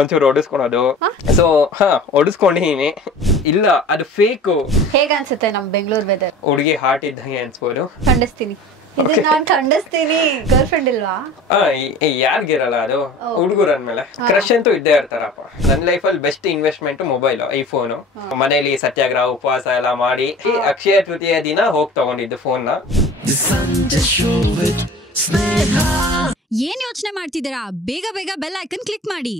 ಒಂಚೂರು ಹೊಡಿಸ್ಕೊಳೋದು. ಸೊ ಹೊಡಿಸ್ಕೊಂಡಿದೀನಿ. ಇಲ್ಲ ಅದು ಫೇಕ್. ಹೇಗ ಅನ್ಸುತ್ತೆ ನಮ್ ಬೆಂಗಳೂರು ವೆದರ್? ಹುಡುಗಿ ಹಾರ್ಟ್ ಇದ್ದಂಗೆ ಅನ್ಸ್ಬೋದು. ಖಂಡಿಸ್ತೀನಿ, ನಾನ್ ಖಂಡಿಸ್ತೀನಿ. ಗರ್ಲ್ ಫ್ರೆಂಡ್ ಇಲ್ವಾ? ಯಾರಿಗಿರಲ್ಲ ಅದು, ಹುಡುಗರ ಅಂದ್ಮೇಲೆ ಕ್ರಶ್ ಅಂತೂ ಇದ್ದೇ ಇರ್ತಾರಪ್ಪ. ನನ್ನ ಲೈಫಲ್ಲಿ ಬೆಸ್ಟ್ ಇನ್ವೆಸ್ಟ್ಮೆಂಟ್ ಮೊಬೈಲ್, ಐಫೋನ್. ಮನೇಲಿ ಸತ್ಯಾಗ್ರಹ ಉಪವಾಸ ಎಲ್ಲ ಮಾಡಿ ಅಕ್ಷಯ ತೃತೀಯ ದಿನ ಹೋಗಿ ತಗೊಂಡಿದ್ದು ಫೋನ್ ನ. ಏನ್ ಯೋಚನೆ ಮಾಡ್ತಿದ್ದೀರಾ? ಬೇಗ ಬೇಗ ಬೆಲ್ ಐಕನ್ ಕ್ಲಿಕ್ ಮಾಡಿ.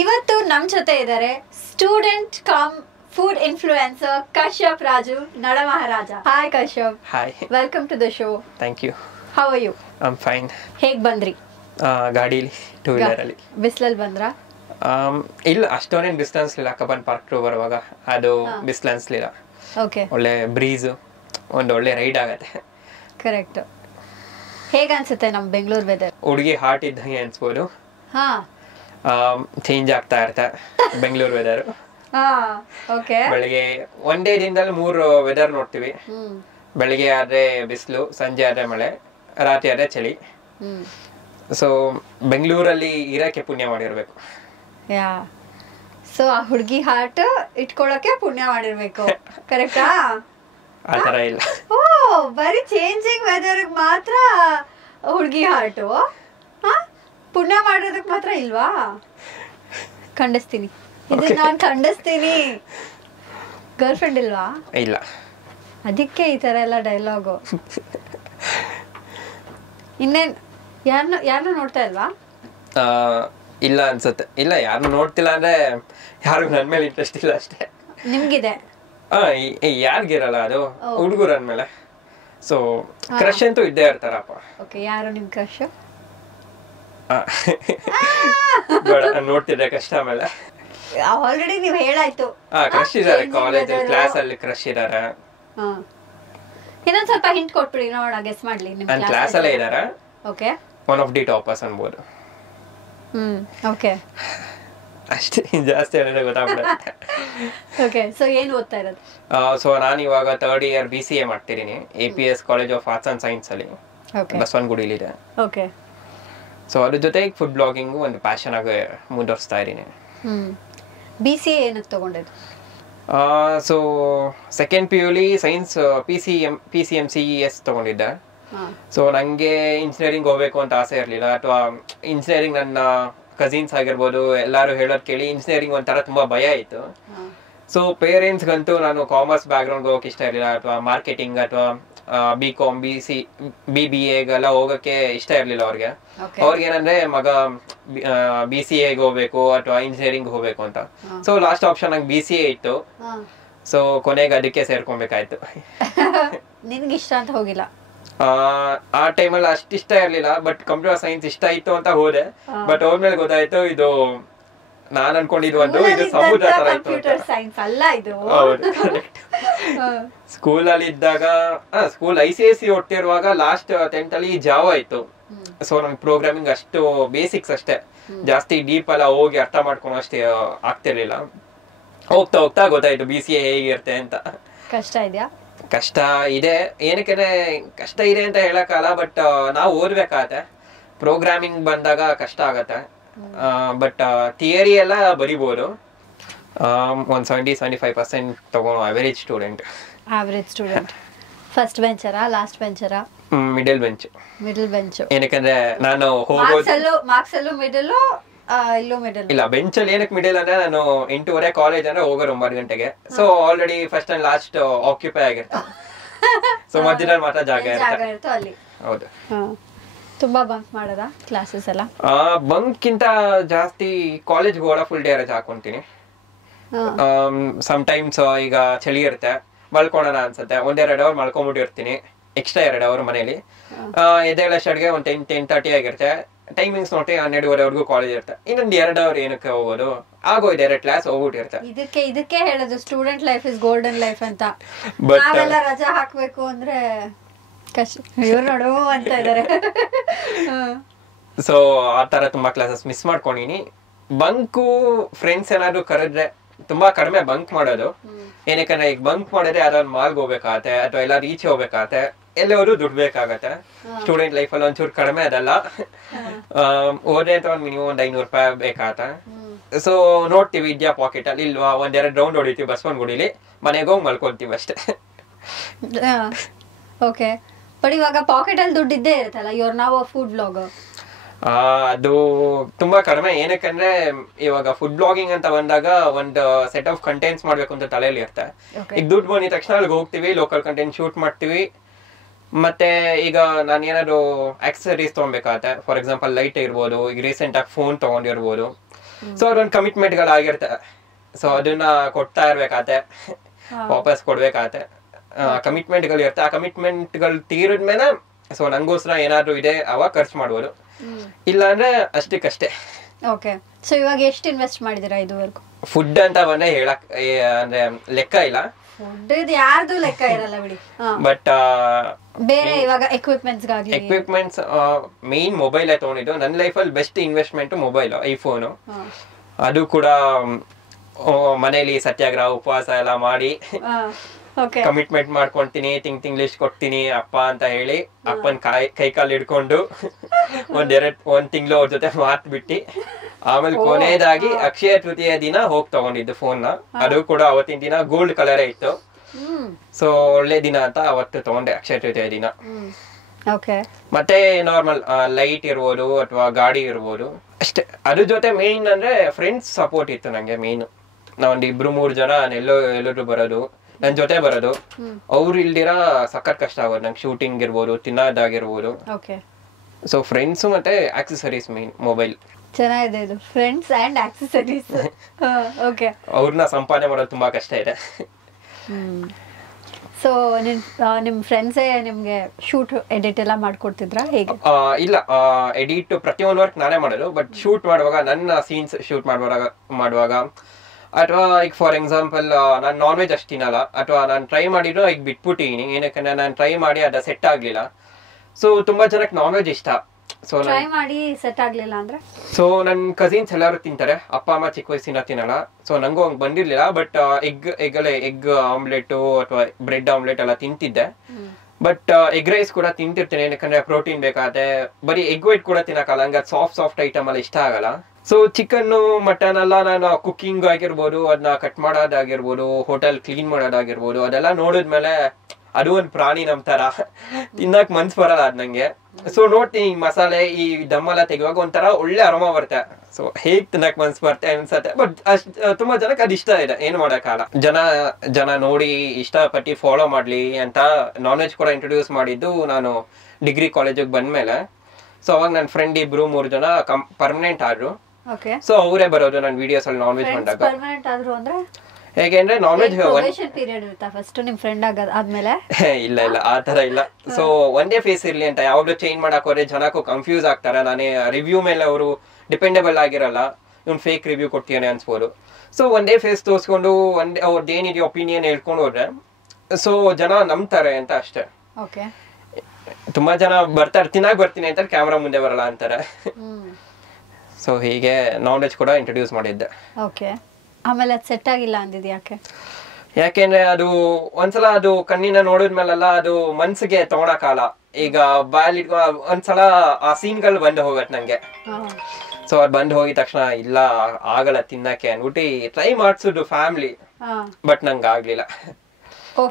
ಇವತ್ತು ನಮ್ ಜೊತೆ ಇದ್ದಾರೆ student cum food influencer Kashyap Raju Nadamaharaja. Hi Kashyap. Hi, welcome to the show. Thank you. How are you? I am fine. ಹೇಗ್ ಬಂದ್ರಿ? ಗಾಡೀಲಿ, ಟೂ ವೀಲರ್ ಅಲ್ಲಿ. ಬಿಸ್ಲಲ್ಲಿ ಬಂದ್ರಾ? ಇಲ್ಲ, ಅಷ್ಟೊಂದೇನು ಡಿಸ್ಟೆನ್ಸ್ ಇಲ್ಲ. ಕಬ್ಬನ್ ಪಾರ್ಕ್ ಟು ಬರುವಾಗ ಅದು ಬಿಸಿಲು ಅನ್ಸ್ಲಿಲ್ಲ. ಓಕೆ, ಒಳ್ಳೆ ಬ್ರೀಸ್, ಒಂದು ಒಳ್ಳೆ ರೈಡ್ ಆಗತ್ತೆ. ಕರೆಕ್ಟ್. ಹೇಗ ಅನ್ಸುತ್ತೆ ನಮ್ ಬೆಂಗಳೂರು ವೆದರ್? ಹುಡುಗಿ ಹಾರ್ಟ್ ಇದ್ದಂಗೆ ಅನ್ಸ್ಬೋದು. ಹಾ, ಚೇಂಜ್ ಆಗ್ತಾ ಇರ್ತೆ ಬೆಂಗಳೂರು ವೆದರ್. ಓಕೆ. ಬೆಳಿಗ್ಗೆ ಒನ್ ಡೇ ದಿನದಲ್ಲಿ 3 ವೆದರ್ ನೋಡ್ತೀವಿ. ಬೆಳಿಗ್ಗೆ ಆದ್ರೆ ಬಿಸಿಲು, ಸಂಜೆ ಆದ್ರೆ ಮಳೆ, ರಾತ್ರಿ ಆದ್ರೆ ಚಳಿ. ಸೊ ಬೆಂಗಳೂರಲ್ಲಿ ಇರಕ್ಕೆ ಪುಣ್ಯ ಮಾಡಿರ್ಬೇಕು. ಯಾ, ಸೊ ಆ ಹುಡುಗಿ ಹಾರ್ಟ್ ಇಟ್ಕೊಳ್ಳೋಕೆ ಪುಣ್ಯ ಮಾಡಿರ್ಬೇಕು. ಕರೆಕ್ಟಾ? ಆ ತರ ಇಲ್ಲ. ಓ, ಬರೀ ಚೇಂಜಿಂಗ್ ವೆದರ್ ಮಾತ್ರ ಹುಡುಗಿ ಹಾರ್ಟು, ಪುಣ್ಯ ಮಾಡೋದಕ್ಕೆ ಮಾತ್ರ ಇಲ್ವಾ? ಖಂಡಿಸ್ತೀನಿ, ಇದು ನಾನು ಖಂಡಿಸ್ತೀನಿ. ಗರ್ಲ್ ಫ್ರೆಂಡ್ ಇಲ್ವಾ? ಇಲ್ಲ. ಅದಕ್ಕೆ ಈ ತರ ಎಲ್ಲ ಡೈಲಾಗು. ಇನ್ನೇನ್ ಯಾರನ್ನ ನೋಡ್ತಾ ಇಲ್ವಾ? ಇಲ್ಲ ಅನ್ಸುತ್ತೆ. ಇಲ್ಲ, ಯಾರನ್ನು ನೋಡ್ತಿಲ್ಲ ಅಂದ್ರೆ ಯಾರಿಗೂ ನನ್ ಮೇಲೆ ಇಂಟ್ರೆಸ್ಟ್ ಇಲ್ಲ ಅಷ್ಟೇ. ನಿಮ್ಗಿದೆ? ಯಾರಿಗಿರಲ್ಲ ಅದು, ಹುಡುಗರ ಅಂದ್ಮೇಲೆ. ಸೊ ಕ್ರಶ್ ಅಂತೂ ಇದ್ದೇ ಇರ್ತಾರಪ್ಪ. ಓಕೆ, ಯಾರು ನಿಮ್ ಕ್ರಶ್? ನೋಡ್ತಿದ್ರೆ ಕಷ್ಟ. ಆಮೇಲೆ ಆಲ್ರೆಡಿ ನೀವ್ ಹೇಳಾಯ್ತು. ಕ್ರಶ್ ಇದಾರೆ, ಕಾಲೇಜ್ ಕ್ಲಾಸ್ ಅಲ್ಲಿ ಕ್ರಶ್ ಇದಾರೆ. ಇನ್ನೊಂದ್ ಸ್ವಲ್ಪ ಹಿಂಟ್ ಕೊಟ್ಬಿಡಿ ನೋಡೋಣ, ಗೆಸ್ ಮಾಡ್ಲಿ. ನಿಮ್ ಕ್ಲಾಸ್ ಅಲ್ಲೇ ಇದಾರೆ. Okay, one of the toppers ಅನ್ಬೋದು. ಓಕೆ, ಅಷ್ಟೇ, ಜಾಸ್ತಿ ಹೇಳಿದ್ರೆ ಗೊತ್ತಾಗ್ಬಿಡುತ್ತೆ. ಓಕೆ, ಸೊ ಏನ್ ಓದ್ತಾ ಇರೋದು? ಸೊ ನಾನು ಇವಾಗ 3rd ಇಯರ್ BCA ಮಾಡ್ತಿದ್ದೀನಿ, APS college of arts and science ಅಲ್ಲಿ, ಬಸವನಗುಡಿಲಿದೆ. ಓಕೆ, ಸೊ ಅದ್ರ ಜೊತೆಗೆ ಫುಡ್ ಬ್ಲಾಗಿಂಗು ಒಂದು ಪ್ಯಾಷನ್ ಆಗಿ ಮುಂದುವರಿಸ್ತಾ ಇದ್ದೀನಿ. BCA ಏನಕ್ಕೆ ತಗೊಂಡಿದ್ದು? ಸೊ ಸೆಕೆಂಡ್ PUಲಿ ಸೈನ್ಸ್ PCM CES ತಗೊಂಡಿದ್ದೆ. ಸೊ ನಂಗೆ ಇಂಜಿನಿಯರಿಂಗ್ ಹೋಗ್ಬೇಕು ಅಂತ ಆಸೆ ಇರಲಿಲ್ಲ, ಅಥವಾ ಇಂಜಿನಿಯರಿಂಗ್ ನನ್ನ ಕಸಿನ್ಸ್ ಆಗಿರ್ಬೋದು ಎಲ್ಲರೂ ಹೇಳೋದು ಕೇಳಿ ಇಂಜಿನಿಯರಿಂಗ್ ಒಂಥರ ತುಂಬಾ ಭಯ ಇತ್ತು. ಸೊ ಪೇರೆಂಟ್ಸ್ಗಂತೂ ನಾನು ಕಾಮರ್ಸ್ ಬ್ಯಾಕ್ಗ್ರೌಂಡ್ ಹೋಗಕ್ಕೆ ಇಷ್ಟ ಇರಲಿಲ್ಲ, ಅಥವಾ ಮಾರ್ಕೆಟಿಂಗ್ ಅಥವಾ BCom BBAಗೆಲ್ಲ ಹೋಗಕ್ಕೆ ಇಷ್ಟ ಇರ್ಲಿಲ್ಲ ಅವ್ರಿಗೆ. ಅವ್ರಿಗೇನಂದ್ರೆ ಮಗ BCAಗೆ ಹೋಗ್ಬೇಕು ಅಥವಾ ಇಂಜಿನಿಯರಿಂಗ್ ಹೋಗ್ಬೇಕು ಅಂತ. ಸೊ ಲಾಸ್ಟ್ ಆಪ್ಷನ್ ನಂಗೆ BCA ಇತ್ತು. ಸೊ ಕೊನೆಗೆ ಅದಕ್ಕೆ ಸೇರ್ಕೊಬೇಕಾಯ್ತು. ನಿನ್ಗೆ ಇಷ್ಟ ಅಂತ ಹೋಗಿಲ್ಲ? ಆ ಟೈಮಲ್ಲಿ ಅಷ್ಟು ಇಷ್ಟ ಇರ್ಲಿಲ್ಲ, ಬಟ್ ಕಂಪ್ಯೂಟರ್ ಸೈನ್ಸ್ ಇಷ್ಟ ಇತ್ತು ಅಂತ ಹೋದೆ. ಬಟ್ ಹೋದ್ಮೇಲೆ ಗೊತ್ತಾಯ್ತು ಇದು ನಾನ್ ಅನ್ಕೊಂಡಿದ್ದು ಒಂದು, ಇದು ಸಮುದ್ರ ತರ ಇತ್ತು. ಹೌದು, ಸ್ಕೂಲಲ್ಲಿ ಇದ್ದಾಗ, ಸ್ಕೂಲ್ ICSE ಓದ್ತಿರುವಾಗ ಲಾಸ್ಟ್ 10th ಅಲ್ಲಿ ಜಾವಾ ಇತ್ತು. ಸೊ ನಂಗೆ ಪ್ರೋಗ್ರಾಮಿಂಗ್ ಅಷ್ಟು ಬೇಸಿಕ್ಸ್ ಅಷ್ಟೇ, ಜಾಸ್ತಿ ಡೀಪ್ ಎಲ್ಲ ಹೋಗಿ ಅರ್ಥ ಮಾಡ್ಕೊಂಡು ಅಷ್ಟೇ ಆಗ್ತಿರ್ಲಿಲ್ಲ. ಹೋಗ್ತಾ ಹೋಗ್ತಾ ಗೊತ್ತಾಯ್ತು BCA ಹೇಗಿರುತ್ತೆ ಅಂತ. ಕಷ್ಟ ಇದೆಯಾ? ಕಷ್ಟ ಇದೆ, ಏನಕ್ಕೆ ಕಷ್ಟ ಇದೆ ಅಂತ ಹೇಳಕ್ಕಲ್ಲ, ಬಟ್ ನಾವು ಓದ್ಬೇಕಾಗತ್ತೆ. ಪ್ರೋಗ್ರಾಮಿಂಗ್ ಬಂದಾಗ ಕಷ್ಟ ಆಗತ್ತೆ. ಬಟ್ ಥಿಯರಿ ಎಲ್ಲ ಬರಿಬೋದು. 70-75% ತಗೊಂಡು ಅವರೇಜ್ ಸ್ಟೂಡೆಂಟ್. ಫಸ್ಟ್ ಬೆಂಚರಾ ಲಾಸ್ಟ್ ಬೆಂಚರಾ? Middle bench. ಏನಕ್ಕಂದ್ರೆ ನಾನು ಹೋಗೋದು ಮಾರ್ಕ್ಸ್ ಅಲ್ಲೂ ಮಿಡಲ್, ಇಲ್ಲೂ ಮಿಡಲ್ ಇಲ್ಲ. ಬೆಂಚ್ ಅಲ್ಲಿ ಏನಕ್ಕೆ ಮಿಡಲ್ ಅಂದ್ರೆ ನಾನು 8:30 ಕಾಲೇಜ್ ಅಂದ್ರೆ ಹೋಗೋರು 9 ಗಂಟೆಗೆ. So already first and last occupy ಆಗಿರ್ತಾರೆ. ಸೊ ಮಧ್ಯದಲ್ಲಿ ಮಾತ್ರ ಜಾಗ ಇರುತ್ತೆ ಅಲ್ಲಿ. ಹೌದು. ತುಂಬಾ ಬಂಕ್ ಮಾಡದ ಕ್ಲಾಸಸ್ ಎಲ್ಲ? ಬಂಕ್ ಕಿಂತ ಜಾಸ್ತಿ ಕಾಲೇಜ್ ಹೋಗೋಣ, ಫುಲ್ ಡೇ ರಜೆ ಹಾಕೊಂತೀನಿ. ಸಮ್ ಟೈಮ್ಸ್ ಈಗ ಚಳಿ ಇರುತ್ತೆ, ಮಲ್ಕೊಳ್ಳೋಣ ಅನ್ಸುತ್ತೆ, 1-2 ಅವರ್ ಮಲ್ಕೊಂಡ್ಬಿಟ್ಟಿರ್ತೀನಿ. ಎಕ್ಸ್ಟ್ರಾ 2 ಅವರ್ ಮನೇಲಿ. ಎದ್ದೇಳಷ್ಟೊಟ್ಟಿಗೆ ಒಂದು 10-10:30 ಆಗಿರುತ್ತೆ. ಟೈಮಿಂಗ್ಸ್ ನೋಡಿ 12:30ವರೆಗೂ ಕಾಲೇಜ್ ಇರುತ್ತೆ. ಇನ್ನೊಂದು 2 ಅವರ್ ಏನಕ್ಕೆ ಹೋಗೋದು, ಆಗೋಯ್ತು, 2 ಕ್ಲಾಸ್ ಹೋಗ್ಬಿಟ್ಟಿರುತ್ತೆ. ಇದಕ್ಕೆ ಹೇಳೋದು student life is golden life ಅಂತ. ನಾವೆಲ್ಲ ರಜಾ ಹಾಕ್ಬೇಕು ಅಂದ್ರೆ ಕಷ್ಟ. ಇವ್ರು ನೋಡು ಅಂತ ಇದಾರೆ. ಸೊ ಆ ತರ ತುಂಬಾ ಕ್ಲಾಸಸ್ ಮಿಸ್ ಮಾಡ್ಕೊಂಡಿನಿ. ಬಂಕು ಫ್ರೆಂಡ್ಸ್ ಏನಾದ್ರು ಕರೆದ್ರೆ ತುಂಬಾ ಕಡಿಮೆ ಬಂಕ್ ಮಾಡೋದು. ಏನಕ್ಕಂದ್ರೆ ಈಗ ಬಂಕ್ ಮಾಡಿದ್ರೆ ಯಾವ್ದಾದ್ರು ಮಾಲ್ಗೆ ಹೋಗ್ಬೇಕಾಗತ್ತೆ ಅಥವಾ ಎಲ್ಲ ಈಚೆ ಹೋಗ್ಬೇಕಾಗತ್ತೆ, ಎಲ್ಲವರು ದುಡ್ಡು ಬೇಕಾಗತ್ತೆ. ಸ್ಟೂಡೆಂಟ್ ಲೈಫಲ್ಲಿ ಒಂಚೂರು ಕಡಿಮೆ ಅದಲ್ಲ. ಹೋದ್ರೆ ಅಂತ ಒಂದು ಮಿನಿಮಮ್ ಒಂದು 500 ರೂಪಾಯಿ ಬೇಕಾಗತ್ತೆ. ಸೊ ನೋಡ್ತೀವಿ ಇದ್ಯಾ ಪಾಕೆಟ್ ಅಲ್ಲಿ ಇಲ್ವಾ, ಒಂದೆರಡು ರೌಂಡ್ ಹೊಡಿತೀವಿ ಬಸವನ್ ಗುಡಿಲಿ, ಮನೆಗೆ ಹೋಗಿ ಮಲ್ಕೊಂತೀವಿ ಅಷ್ಟೇ. ಓಕೆ, ಬಟ್ ಇವಾಗ ಪಾಕೆಟ್ ಅಲ್ಲಿ ದುಡ್ಡು ಇದ್ದೇ ಇರುತ್ತಲ್ಲ, ಯುವರ್ ನಾವ್ ಫುಡ್ ಬ್ಲಾಗರ್. ಅದು ತುಂಬಾ ಕಡಿಮೆ. ಏನಕ್ಕಂದ್ರೆ ಇವಾಗ ಫುಡ್ ಬ್ಲಾಗಿಂಗ್ ಅಂತ ಬಂದಾಗ ಒಂದು ಸೆಟ್ ಆಫ್ ಕಂಟೆಂಟ್ಸ್ ಮಾಡ್ಬೇಕು ಅಂತ ತಲೆಯಲ್ಲಿ ಇರುತ್ತೆ. ಈಗ ದುಡ್ಡು ಬಂದಿದ ತಕ್ಷಣ ಅಲ್ಲಿಗೆ ಹೋಗ್ತೀವಿ, ಲೋಕಲ್ ಕಂಟೆಂಟ್ ಶೂಟ್ ಮಾಡ್ತೀವಿ. ಮತ್ತೆ ಈಗ ನಾನು ಏನಾದ್ರು ಆಕ್ಸೆಸರೀಸ್ ತಗೊಬೇಕಾಗತ್ತೆ, ಫಾರ್ ಎಕ್ಸಾಂಪಲ್ ಲೈಟ್ ಇರ್ಬೋದು, ಈಗ ರೀಸೆಂಟ್ ಆಗಿ ಫೋನ್ ತಗೊಂಡಿರ್ಬೋದು. ಸೊ ಅದೊಂದು ಕಮಿಟ್ಮೆಂಟ್ಗಳಾಗಿರ್ತವೆ. ಸೊ ಅದನ್ನ ಕೊಡ್ತಾ ಇರ್ಬೇಕಾಗತ್ತೆ, ವಾಪಸ್ ಕೊಡ್ಬೇಕಾಗತ್ತೆ, ಕಮಿಟ್ಮೆಂಟ್ಗಳು ಇರುತ್ತೆ. ಆ ಕಮಿಟ್ಮೆಂಟ್ಗಳು ತೀರಿದ್ಮೇಲೆ ಸೊ ನಂಗೋಸ್ಕರ ಏನಾದ್ರು ಇದೆ ಅವಾಗ ಖರ್ಚು ಮಾಡ್ಬೋದು, ಇಲ್ಲ ಅಂದ್ರೆ ಅಷ್ಟಕ್ಕಷ್ಟೇ. ಓಕೆ, ಸೊ ಇವಾಗ ಎಷ್ಟು ಇನ್ವೆಸ್ಟ್ ಮಾಡಿದಿರಾ ಇದುವರೆಗೂ? ಫುಡ್ ಅಂತ ಬಂದ್ರೆ ಹೇಳಕ್ ಅಂದ್ರೆ ಲೆಕ್ಕ ಇಲ್ಲ, ಫುಡ್ ಇದು ಯಾರ್ದು ಲೆಕ್ಕ ಇರಲ್ಲ ಬಿಡಿ. ಬಟ್ ಬೇರೆ ಇವಾಗ ಎಕ್ವಿಪ್ಮೆಂಟ್ಸ್ ಮೇನ್ ಮೊಬೈಲ್ ತಗೊಂಡಿದ್ದು. ನನ್ನ ಲೈಫಲ್ಲಿ ಬೆಸ್ಟ್ ಇನ್ವೆಸ್ಟ್ಮೆಂಟ್ ಮೊಬೈಲ್, ಐಫೋನು. ಅದು ಕೂಡ ಮನೇಲಿ ಸತ್ಯಾಗ್ರಹ ಉಪವಾಸ ಎಲ್ಲ ಮಾಡಿ ಕಮಿಟ್ಮೆಂಟ್ ಮಾಡ್ಕೊಂತೀನಿ, ತಿಂಗ್ಳಿಷ್ಟು ಕೊಡ್ತೀನಿ ಅಪ್ಪ ಅಂತ ಹೇಳಿ, ಅಪ್ಪನ್ ಕೈ ಕಾಲು ಹಿಡ್ಕೊಂಡು ಒಂದ್ ತಿಂಗಳು ಅವ್ರ ಜೊತೆ ಮಾತ್ ಬಿಟ್ಟು, ಆಮೇಲೆ ಕೊನೆಯದಾಗಿ ಅಕ್ಷಯ ತೃತೀಯ ದಿನ ಹೋಗಿ ತಗೊಂಡಿದ್ದು ಫೋನ್ ನ. ಅದು ಕೂಡ ಅವತ್ತಿನ ದಿನ ಗೋಲ್ಡ್ ಕಲರ್ ಇತ್ತು. ಸೊ ಒಳ್ಳೆ ದಿನ ಅಂತ ಅವತ್ತು ತಗೊಂಡೆ, ಅಕ್ಷಯ ತೃತೀಯ ದಿನ. ಮತ್ತೆ ನಾರ್ಮಲ್ ಲೈಟ್ ಇರ್ಬೋದು ಅಥವಾ ಗಾಡಿ ಇರ್ಬೋದು ಅಷ್ಟೇ. ಅದ್ರ ಜೊತೆ ಮೇನ್ ಅಂದ್ರೆ ಫ್ರೆಂಡ್ಸ್ ಸಪೋರ್ಟ್ ಇತ್ತು ನಂಗೆ. ಮೇನ್ ನಾವೊಂದು 2-3 ಜನ ಎಲ್ಲರೂ ಬರೋದು, ನನ್ ಜೊತೆ ಬರೋದು. ಅವ್ರು ಇಲ್ದಿರ ಸಖತ್ ಕಷ್ಟ ಆಗೋದು ನಂಗೆ, ಶೂಟಿಂಗ್ ಇರ್ಬೋದು, ತಿನ್ನೋದಾಗಿರ್ಬೋದು. ಸೊ ಫ್ರೆಂಡ್ಸ್ ಮತ್ತೆ ಆಕ್ಸೆಸರೀಸ್ ಮೇನ್ ಮೊಬೈಲ್. ಚೆನ್ನಾಗಿದೆ ಇದು, ಫ್ರೆಂಡ್ಸ್ ಅಂಡ್ ಆಕ್ಸೆಸರೀಸ್. ಓಕೆ, ಅವ್ರನ್ನ ಸಂಪಾದನೆ ಮಾಡೋದು ತುಂಬಾ ಕಷ್ಟ ಇದೆ. ಸೊ ನಿಮ್ ಫ್ರೆಂಡ್ಸೇ ನಿಮ್ಗೆ ಶೂಟ್ ಎಡಿಟ್ ಎಲ್ಲ ಮಾಡ್ಕೊಡ್ತಿದ್ರಾ ಹೇಗೆ? ಇಲ್ಲ, ಎಡಿಟ್ ಪ್ರತಿಯೊಂದು ವರ್ಕ್ ನಾನೇ ಮಾಡೋದು. ಬಟ್ ಶೂಟ್ ಮಾಡುವಾಗ, ನನ್ನ ಸೀನ್ಸ್ ಶೂಟ್ ಮಾಡುವಾಗ ಅಥವಾ ಈಗ ಫಾರ್ ಎಕ್ಸಾಂಪಲ್ ನಾನು ನಾನ್ ವೆಜ್ ಅಷ್ಟು ತಿನ್ನಲ್ಲ, ಅಥವಾ ನಾನು ಟ್ರೈ ಮಾಡಿದ್ರು ಈಗ ಬಿಟ್ಬಿಟ್ಟಿನಿ. ಏನಕ್ಕಂದ್ರೆ ನಾನು ಟ್ರೈ ಮಾಡಿ ಅದ ಸೆಟ್ ಆಗ್ಲಿಲ್ಲ. ಸೊ ತುಂಬಾ ಜನಕ್ಕೆ ನಾನ್ ವೆಜ್ ಇಷ್ಟ. ಸೊ ಟ್ರೈ ಮಾಡಿ ಸೆಟ್ ಆಗ್ಲಿಲ್ಲ ಅಂದ್ರೆ ಸೊ ನನ್ ಕಸಿನ್ಸ್ ಎಲ್ಲರೂ ತಿಂತಾರೆ, ಅಪ್ಪ ಅಮ್ಮ ಚಿಕ್ಕ ವಯಸ್ಸಿನ ತಿನ್ನಲ್ಲ. ಸೊ ನಂಗೂ ಹಂಗ್ ಬಂದಿರ್ಲಿಲ್ಲ. ಬಟ್ ಎಗ್ ಆಮ್ಲೆಟ್ ಅಥವಾ ಬ್ರೆಡ್ ಆಮ್ಲೆಟ್ ಎಲ್ಲ ತಿಂತಿದ್ದೆ. ಬಟ್ ಎಗ್ ರೈಸ್ ಕೂಡ ತಿಂತಿರ್ತೇನೆ, ಯಾಕಂದ್ರೆ ಪ್ರೋಟೀನ್ ಬೇಕಾಗುತ್ತೆ. ಬರೀ ಎಗ್ ವೈಟ್ ಕೂಡ ತಿನ್ನಕಲ್ಲ, ಹಂಗ ಸಾಫ್ಟ್ ಐಟಮ್ ಎಲ್ಲ ಇಷ್ಟ ಆಗಲ್ಲ. ಸೊ ಚಿಕನ್ನು ಮಟನ್ ಎಲ್ಲ ನಾನು ಕುಕಿಂಗ್ ಆಗಿರ್ಬೋದು, ಅದನ್ನ ಕಟ್ ಮಾಡೋದಾಗಿರ್ಬೋದು, ಹೋಟೆಲ್ ಕ್ಲೀನ್ ಮಾಡೋದಾಗಿರ್ಬೋದು, ಅದೆಲ್ಲ ನೋಡಿದ್ಮೇಲೆ ಅದು ಒಂದ್ ಪ್ರಾಣಿ ನಮ್ ತರ, ತಿನ್ನಕ್ ಮನ್ಸ್ ಬರಲ್ಲ ಅದ್ ನಂಗೆ. ಸೊ ನೋಡ್ತೀನಿ ಮಸಾಲೆ ಈ ದಮ್ಮೆಲ್ಲ ತೆಗುವಾಗ ಒಂಥರ ಒಳ್ಳೆ ಅರೋಮ ಬರುತ್ತೆ. ಸೊ ಹೇಗ್ ತಿನ್ನಕ್ ಮನ್ಸ್ ಬರುತ್ತೆ ಅನ್ಸತ್ತೆ. ಬಟ್ ತುಂಬಾ ಜನಕ್ಕೆ ಅದ್ ಇಷ್ಟ ಇದೆ, ಏನ್ ಮಾಡಕ್ಕಾಗಲ್ಲ. ಜನ ನೋಡಿ ಇಷ್ಟಪಟ್ಟು ಫಾಲೋ ಮಾಡ್ಲಿ ಅಂತ ನಾನ್ ವೆಜ್ ಕೂಡ ಇಂಟ್ರೊಡ್ಯೂಸ್ ಮಾಡಿದ್ದು ನಾನು ಡಿಗ್ರಿ ಕಾಲೇಜಿಗೆ ಬಂದ್ಮೇಲೆ. ಸೊ ಅವಾಗ ನನ್ನ ಫ್ರೆಂಡ್ 2-3 ಜನ ಪರ್ಮನೆಂಟ್ ಆದ್ರು. ಸೊ ಅವರೇ ಬರೋದು ನನ್ನ ವಿಡಿಯೋಸ್ ಅಲ್ಲಿ ನಾನ್ ವೆಜ್ ಬಂದಾಗ. ಹೇಗೆ ಅಂದ್ರೆ ನಾನ್ ವೆಜ್ ಇಲ್ಲ ಆತರ ಇಲ್ಲ. ಸೊ ಒಂದೇ ಫೇಸ್ ಇರ್ಲಿ ಅಂತ ಯಾವಾಗ್ಲೂ ಚೇಂಜ್ ಮಾಡಕ್ ಹೋದ್ರೆ ಜನಕ್ಕೂ ಕನ್ಫ್ಯೂಸ್ ಆಗ್ತಾರೆ. ನಾನೇ ರಿವ್ಯೂ ಮೇಲೆ ಅವರು ಡಿಪೆಂಡಬಲ್ ಆಗಿರಲ್ಲ, ಇವ್ನು ಫೇಕ್ ರಿವ್ಯೂ ಕೊಡ್ತೀಯಾನೆ ಅನ್ಸ್ಬೋದು. ಸೊ ಒಂದೇ ಫೇಸ್ ತೋರಿಸ್ಕೊಂಡು ಅವ್ರದ್ದು ಏನಿದೆ ಒಪಿನಿಯನ್ ಹೇಳ್ಕೊಂಡು ಹೋದ್ರೆ ಸೊ ಜನ ನಂಬ್ತಾರೆ ಅಂತ ಅಷ್ಟೇ. ತುಂಬಾ ಜನ ಬರ್ತಾರೆ, ತಿನ್ನಾಗ ಬರ್ತೀನಿ ಅಂತ ಕ್ಯಾಮ್ರಾ ಮುಂದೆ ಬರಲ್ಲ ಅಂತಾರೆ. ಸೊ ಹೀಗೆ ನಾನ್ ವೆಜ್ ಕೂಡ ಇಂಟ್ರೊಡ್ಯೂಸ್ ಮಾಡಿದ್ದೆ. ಆಮೇಲೆ ಅದು ಸೆಟ್ ಆಗಿಲ್ಲ ಅಂದಿದ್ದು ಯಾಕೆ? ಯಾಕೆಂದ್ರೆ ಅದು ಒಂದ್ಸಲ ಅದು ಕಣ್ಣಿನ ನೋಡಿದ್ಮೇಲೆಲ್ಲ ಅದು ಮನ್ಸಿಗೆ ತಗೊಳಕಾಲ. ಈಗ ಬಾಯಲ್ಲಿ ಒಂದ್ಸಲ ಆ ಸೀನ್ಗಳು ಬಂದು ಹೋಗತ್ ನಂಗೆ. ಸೊ ಅದು ಬಂದು ಹೋಗಿದ ತಕ್ಷಣ ಇಲ್ಲ ಆಗಲ್ಲ ತಿನ್ನಕ್ಕೆ ಅನ್ಬಿಟ್ಟು ಟ್ರೈ ಮಾಡ್ಸುದು ಫ್ಯಾಮಿಲಿ. ಬಟ್ ನಂಗೆ ಆಗ್ಲಿಲ್ಲ.